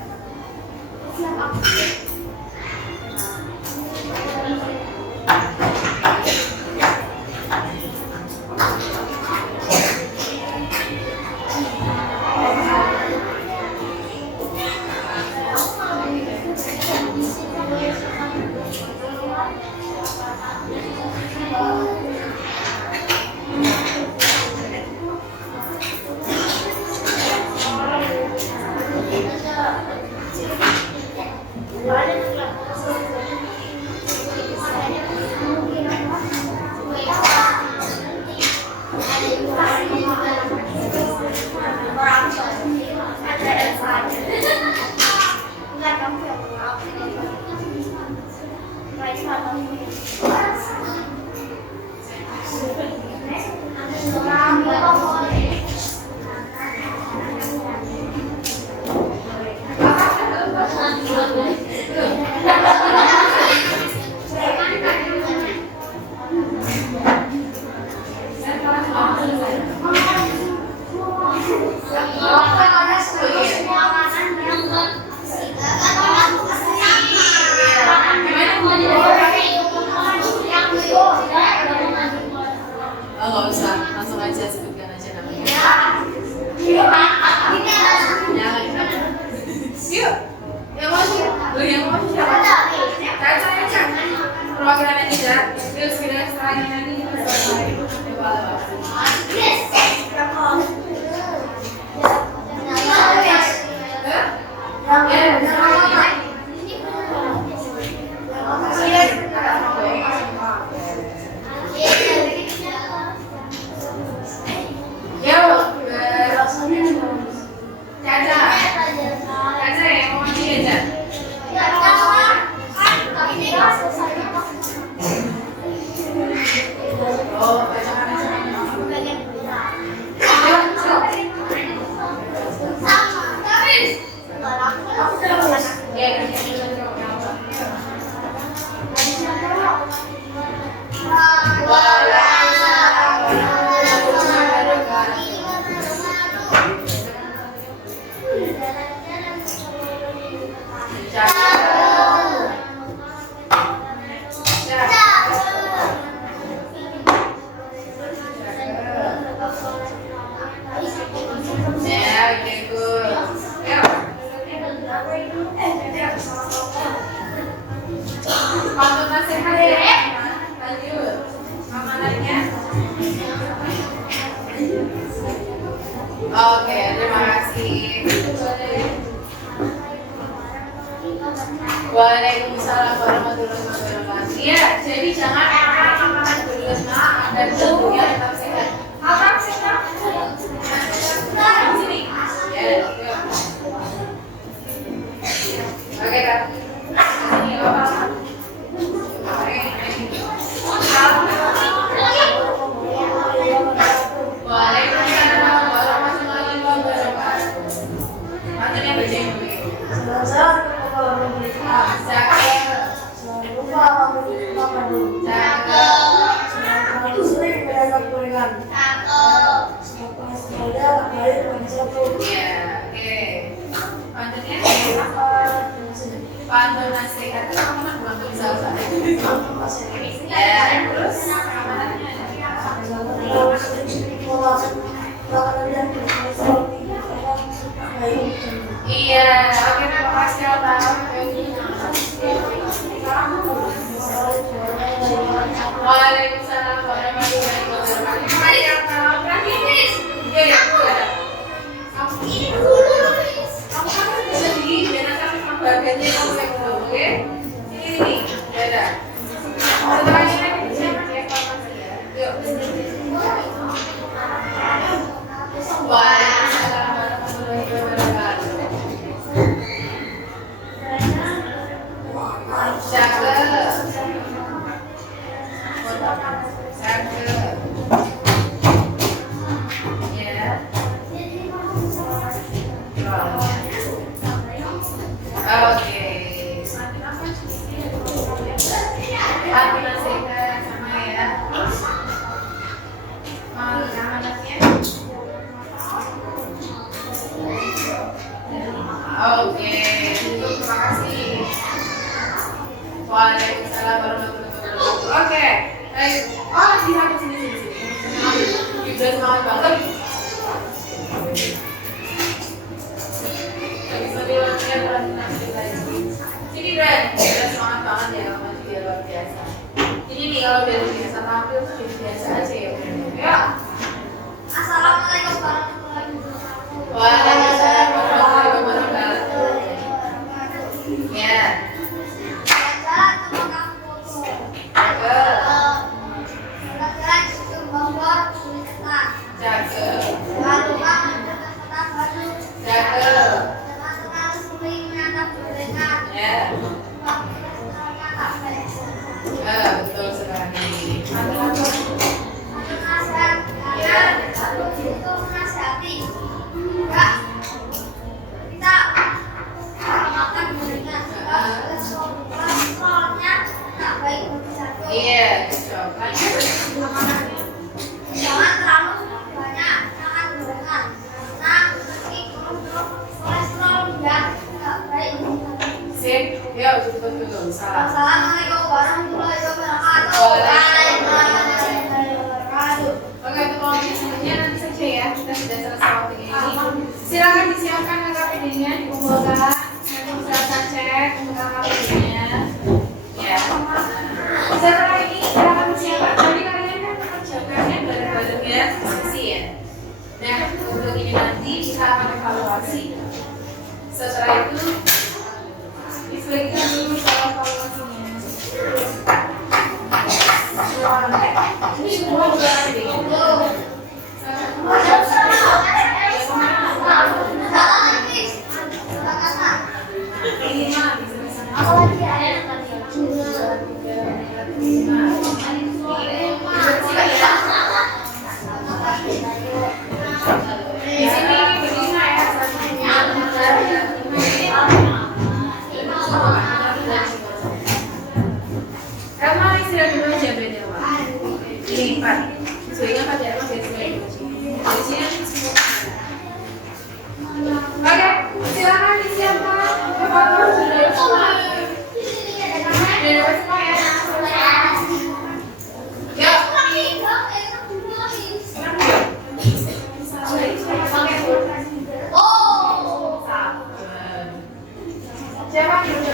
Oke, terima kasih. Waalaikumsalam warahmatullahi wabarakatuh. Ya, jadi jangan makan berlemak dan tentunya tetap sehat. Tetap sehat. Di sini. Ya, yuk. Oke, Kak. Sini apa? Waalaikumsalam warahmatullahi wabarakatuh. Matanya baca yang dulu. Pantun nasihat itu kamu kan bukan bisa ya, terus iya, oke, terima kasih Abang. Waalaikumsalam warahmatullahi wabarakatuh. Mari kita praktis. Iya, ya, kamu kan bisa di dan akan bagiannya kamu yang tahu, oke? Ini, beda. Setelah ini kita cek ya. Yuk. Waalaikumsalam warahmatullahi wabarakatuh. Cakep. Cakep. Ya. Oke. Hati nasihat sama ya. Amanatnya. Oke, terima kasih. Waalaikumsalam warahmatullahi wabarakatuh. Oke, baik. Oh, lihat di sini. Udah semangat banget. Sini Bran, udah semangat banget ya, kamu juga luar biasa. Ini nih kalau udah biasa tampil tuh biasa aja ya. Ya. Assalamualaikum warahmatullahi wabarakatuh. Waalaikumsalam warahmatullahi wabarakatuh. Ya. Betul sekali. Iya, betul. Jangan terlalu banyak makan gorengan karena nanti kolesterol ya nggak baik. Sip, ya betul. Salah. Assalamualaikum warahmatullahi wabarakatuh. Waalaikumsalam. Oke, untuk kalau misalnya nanti saja ya, kita sudah selesai waktu ini. Silakan disiapkan KKPD-nya, dikumpulkan. Nanti silakan cek untuk KKPD-nya. Ya. Setelah ini silakan disiapkan. Jadi kalian kan persiapkannya bareng-bareng ya, sesi ya. Nah, untuk ini nanti kita akan evaluasi. Setelah itu disesuaikan dulu soal evaluasinya. Ini semua udah ada deh. Ini mah di sini berlima ya. Kamu istirahat dulu aja beda Pak. Ini Pak, sebaiknya Pak Jarwo istirahat dulu. Di sini semua. Oke, silakan disiapkan. Evaluasi dari semua. Dari semua ya. Yuk. Siapa dulu?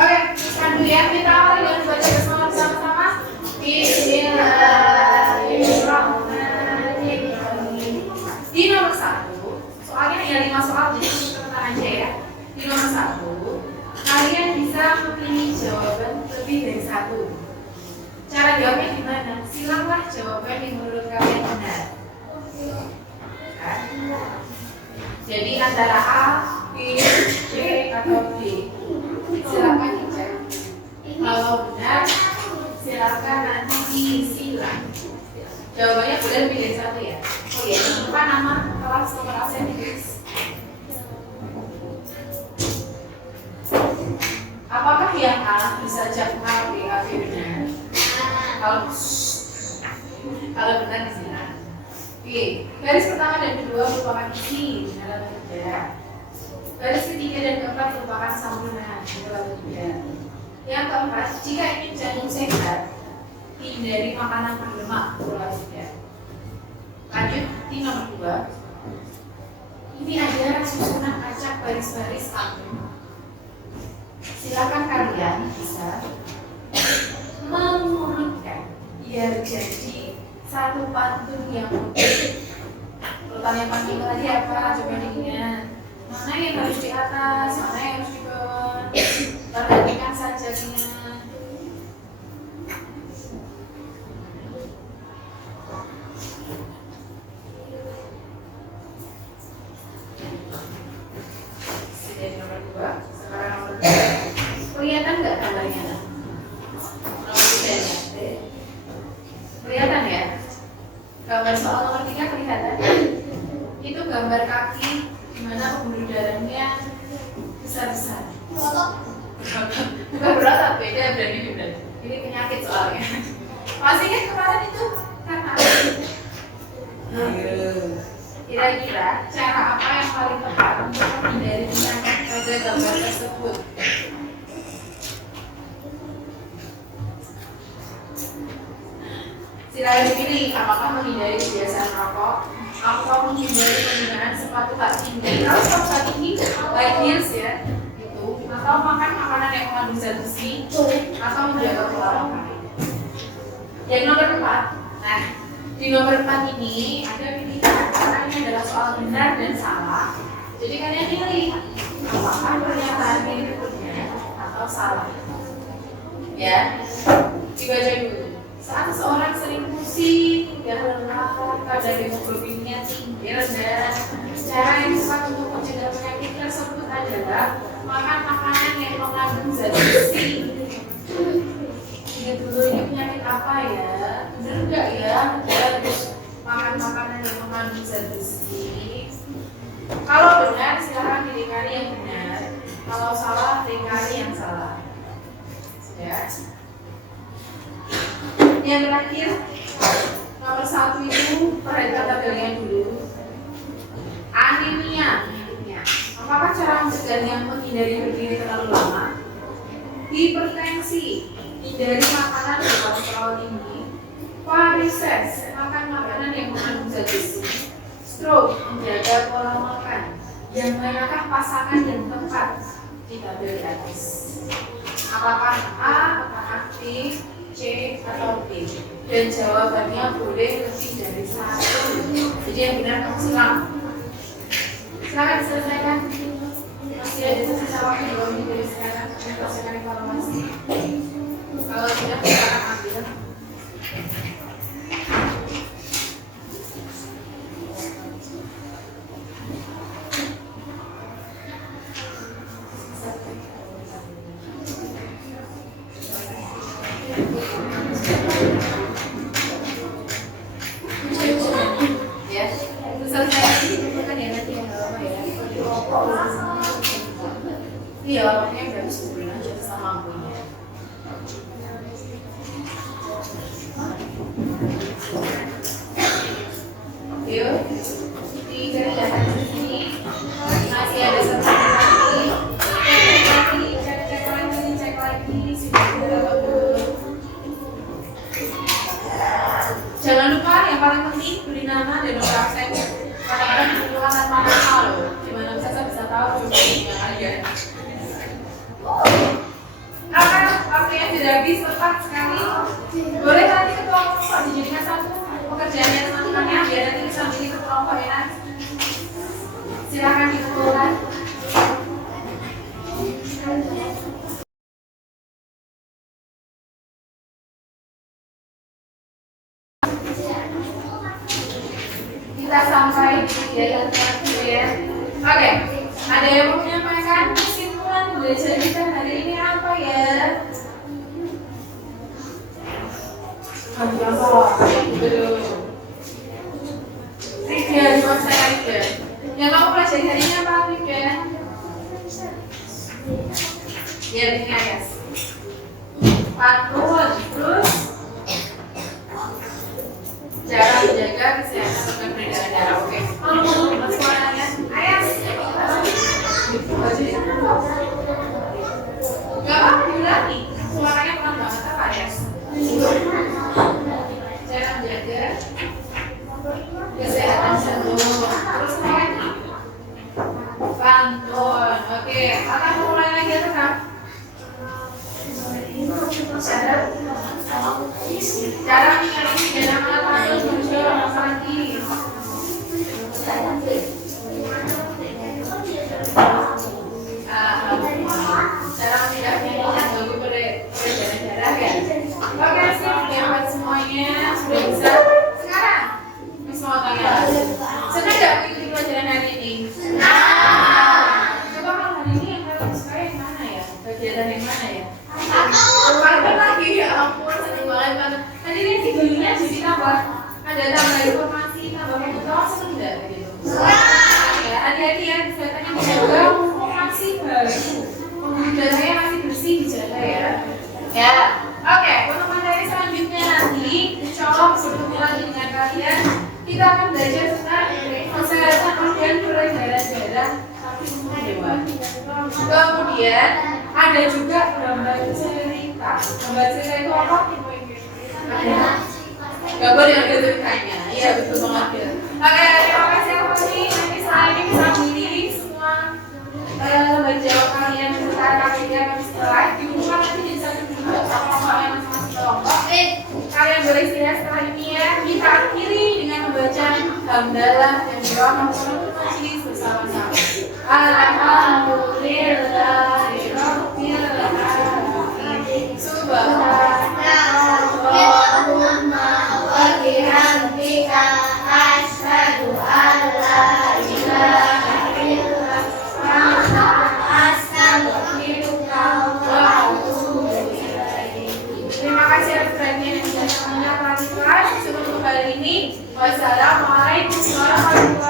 Oke, sekarang dulu ya, kita awali dengan baca bersama-sama. jawaban yang menurut kalian benar? Kan? Jadi antara A, B, C, atau D. Silakan dicek. Kalau benar, silakan nanti disilang. Jawabannya boleh pilih satu ya. Oh iya, jangan lupa nama kelas nomor absen ditulis. Apakah yang A bisa jawab A, B, A, B benar? Kalau benar disilang. Oke, garis pertama dan kedua merupakan isi benar atau tidak. Garis ketiga dan keempat merupakan sambungan benar atau tidak. Yang keempat, jika ingin jantung sehat, hindari makanan berlemak benar atau tidak. Lanjut di nomor 2. Ini ada susunan acak baris-baris angin. Silakan kalian bisa mengurutkan biar jadi satu pantun yang utuh. Urutan yang paling tadi apa? Coba diingat. Mana yang harus di atas, mana yang harus di bawah. Perhatikan saja ingat. Jadi nomor 2. Sekarang nomor 3. Kelihatan nggak gambarnya? Nomor 3 ya. Kelihatan ya? Gambar soal nomor 3 kelihatan? Itu gambar kaki di mana pembuluh darahnya besar-besar. Bukan berotot, beda berarti juga. Ini penyakit soalnya. Masih kan kemarin itu karena apa? Kira-kira cara apa yang paling tepat untuk menghindari penyakit pada gambar tersebut? Silakan dipilih apakah menghindari kebiasaan rokok, atau menghindari penggunaan sepatu hak tinggi. Kalau sepatu hak tinggi, high heels ya, itu, atau makan makanan yang mengandung zat besi, atau menjaga pola makan. Yang nomor 4, nah di nomor 4 ini ada pilihan karena ini adalah soal benar dan salah. Jadi kalian pilih apakah pernyataan ini benar atau salah. Ya, dibaca dulu. Saat seseorang sering pusing, mudah lelah, kadar hemoglobinnya tinggi rendah, cara yang tepat untuk mencegah penyakit tersebut adalah makan makanan yang mengandung zat besi. Ingat dulu ini penyakit apa ya? Bener nggak ya? Harus makan makanan yang mengandung zat besi. Kalau benar silahkan dilingkari yang benar. Kalau salah lingkari yang salah. Sudah. Yang terakhir, nomor 1 itu perhatikan tabelnya dulu. Anemia. Apakah cara mencegahnya? Menghindari berdiri terlalu lama. Hipertensi, hindari makanan berkolesterol tinggi. Varises, makan makanan yang mengandung zat besi. Stroke, menjaga pola makan. Yang manakah pasangan yang tepat di tabel di atas? Apakah A, apakah B, C atau D? Dan jawabannya boleh lebih dari 1. Jadi yang benar kamu silang. Silakan diselesaikan. Masih ada sisa waktu 2 menit dari sekarang untuk selesaikan informasi. Kalau tidak, silakan ambil. Iya, orangnya udah bisa sebulan aja sama lampunya. Yuk, di kerjaan sini masih ada satu lagi. Cek lagi, sudah berapa dulu. Jangan lupa yang paling penting beri nama dan nomor absen. Kadang-kadang kebutuhan tanpa nama loh. Gimana bisa tahu yang ada. Waktu yang sudah habis tepat sekali. Boleh nanti ketua kelompok dijadikan satu pekerjaannya teman-temannya biar nanti bisa menjadi ketua kelompok ya. Silakan dikumpulkan. kita sampai di kegiatan terakhir ya. Oke, ada yang mau menyampaikan kesimpulan belajar kita hari ini apa ya? Belum. Tiga, cuma saya tiga. Yang kamu pelajari hari ini apa tiga? Ya, ini ayas. Pantun, terus cara menjaga kesehatan dan peredaran darah. Oke. Kalau suaranya ayas. Gak apa-apa diulangi. Suaranya pelan banget apa ayas? Cara menjaga kesehatan jantung. Terus apa lagi? Pantun. Oke. Akan mulai lagi ya Kak? Cara mengenali gejala pantun muncul apa lagi? Cara membedakannya ganggu peredaran darah ya. Oke, siap ya buat semuanya sudah bisa. Sekarang, Miss mau tanya, senang nggak mengikuti pelajaran hari ini? Coba kalau hari ini yang kalian suka yang mana ya? Kegiatan yang mana ya? Pantun lagi ya ampun, seneng banget pantun. Tadi ini videonya jadi tambah ada tambah informasi, tambah pengetahuan, seneng nggak gitu? Ya, hati-hati ya, kesehatannya dijaga, masih baru. Udaranya masih bersih dijaga ya. Ya, oke. Untuk materi selanjutnya nanti, insya Allah bertemu lagi dengan kalian. Kita akan belajar tentang kesehatan organ peredaran darah tapi untuk hewan. Kemudian ada juga gambar cerita. Gambar cerita itu apa? Gambar yang ada ceritanya. Iya betul banget ya. Oke, terima kasih Fani. Nanti setelah ini bisa pilih semua jawab kalian secara kalian setelah diumumkan nanti di satu juga sama yang masing-masing kelompok. Kalian boleh istirahat setelah ini ya. Kita akhiri dengan membaca hamdalah dan doa Muhammad Majlis bersama-sama. Alhamdulillahirabbil alamin. Subhanallahumma wa bihamdika asyhadu an la ilaha illa anta astaghfiruka wa atubu ilaik. Terima kasih atas perhatian yang sudah menonton kelas. Sebelum hari ini, wassalamualaikum warahmatullahi wabarakatuh.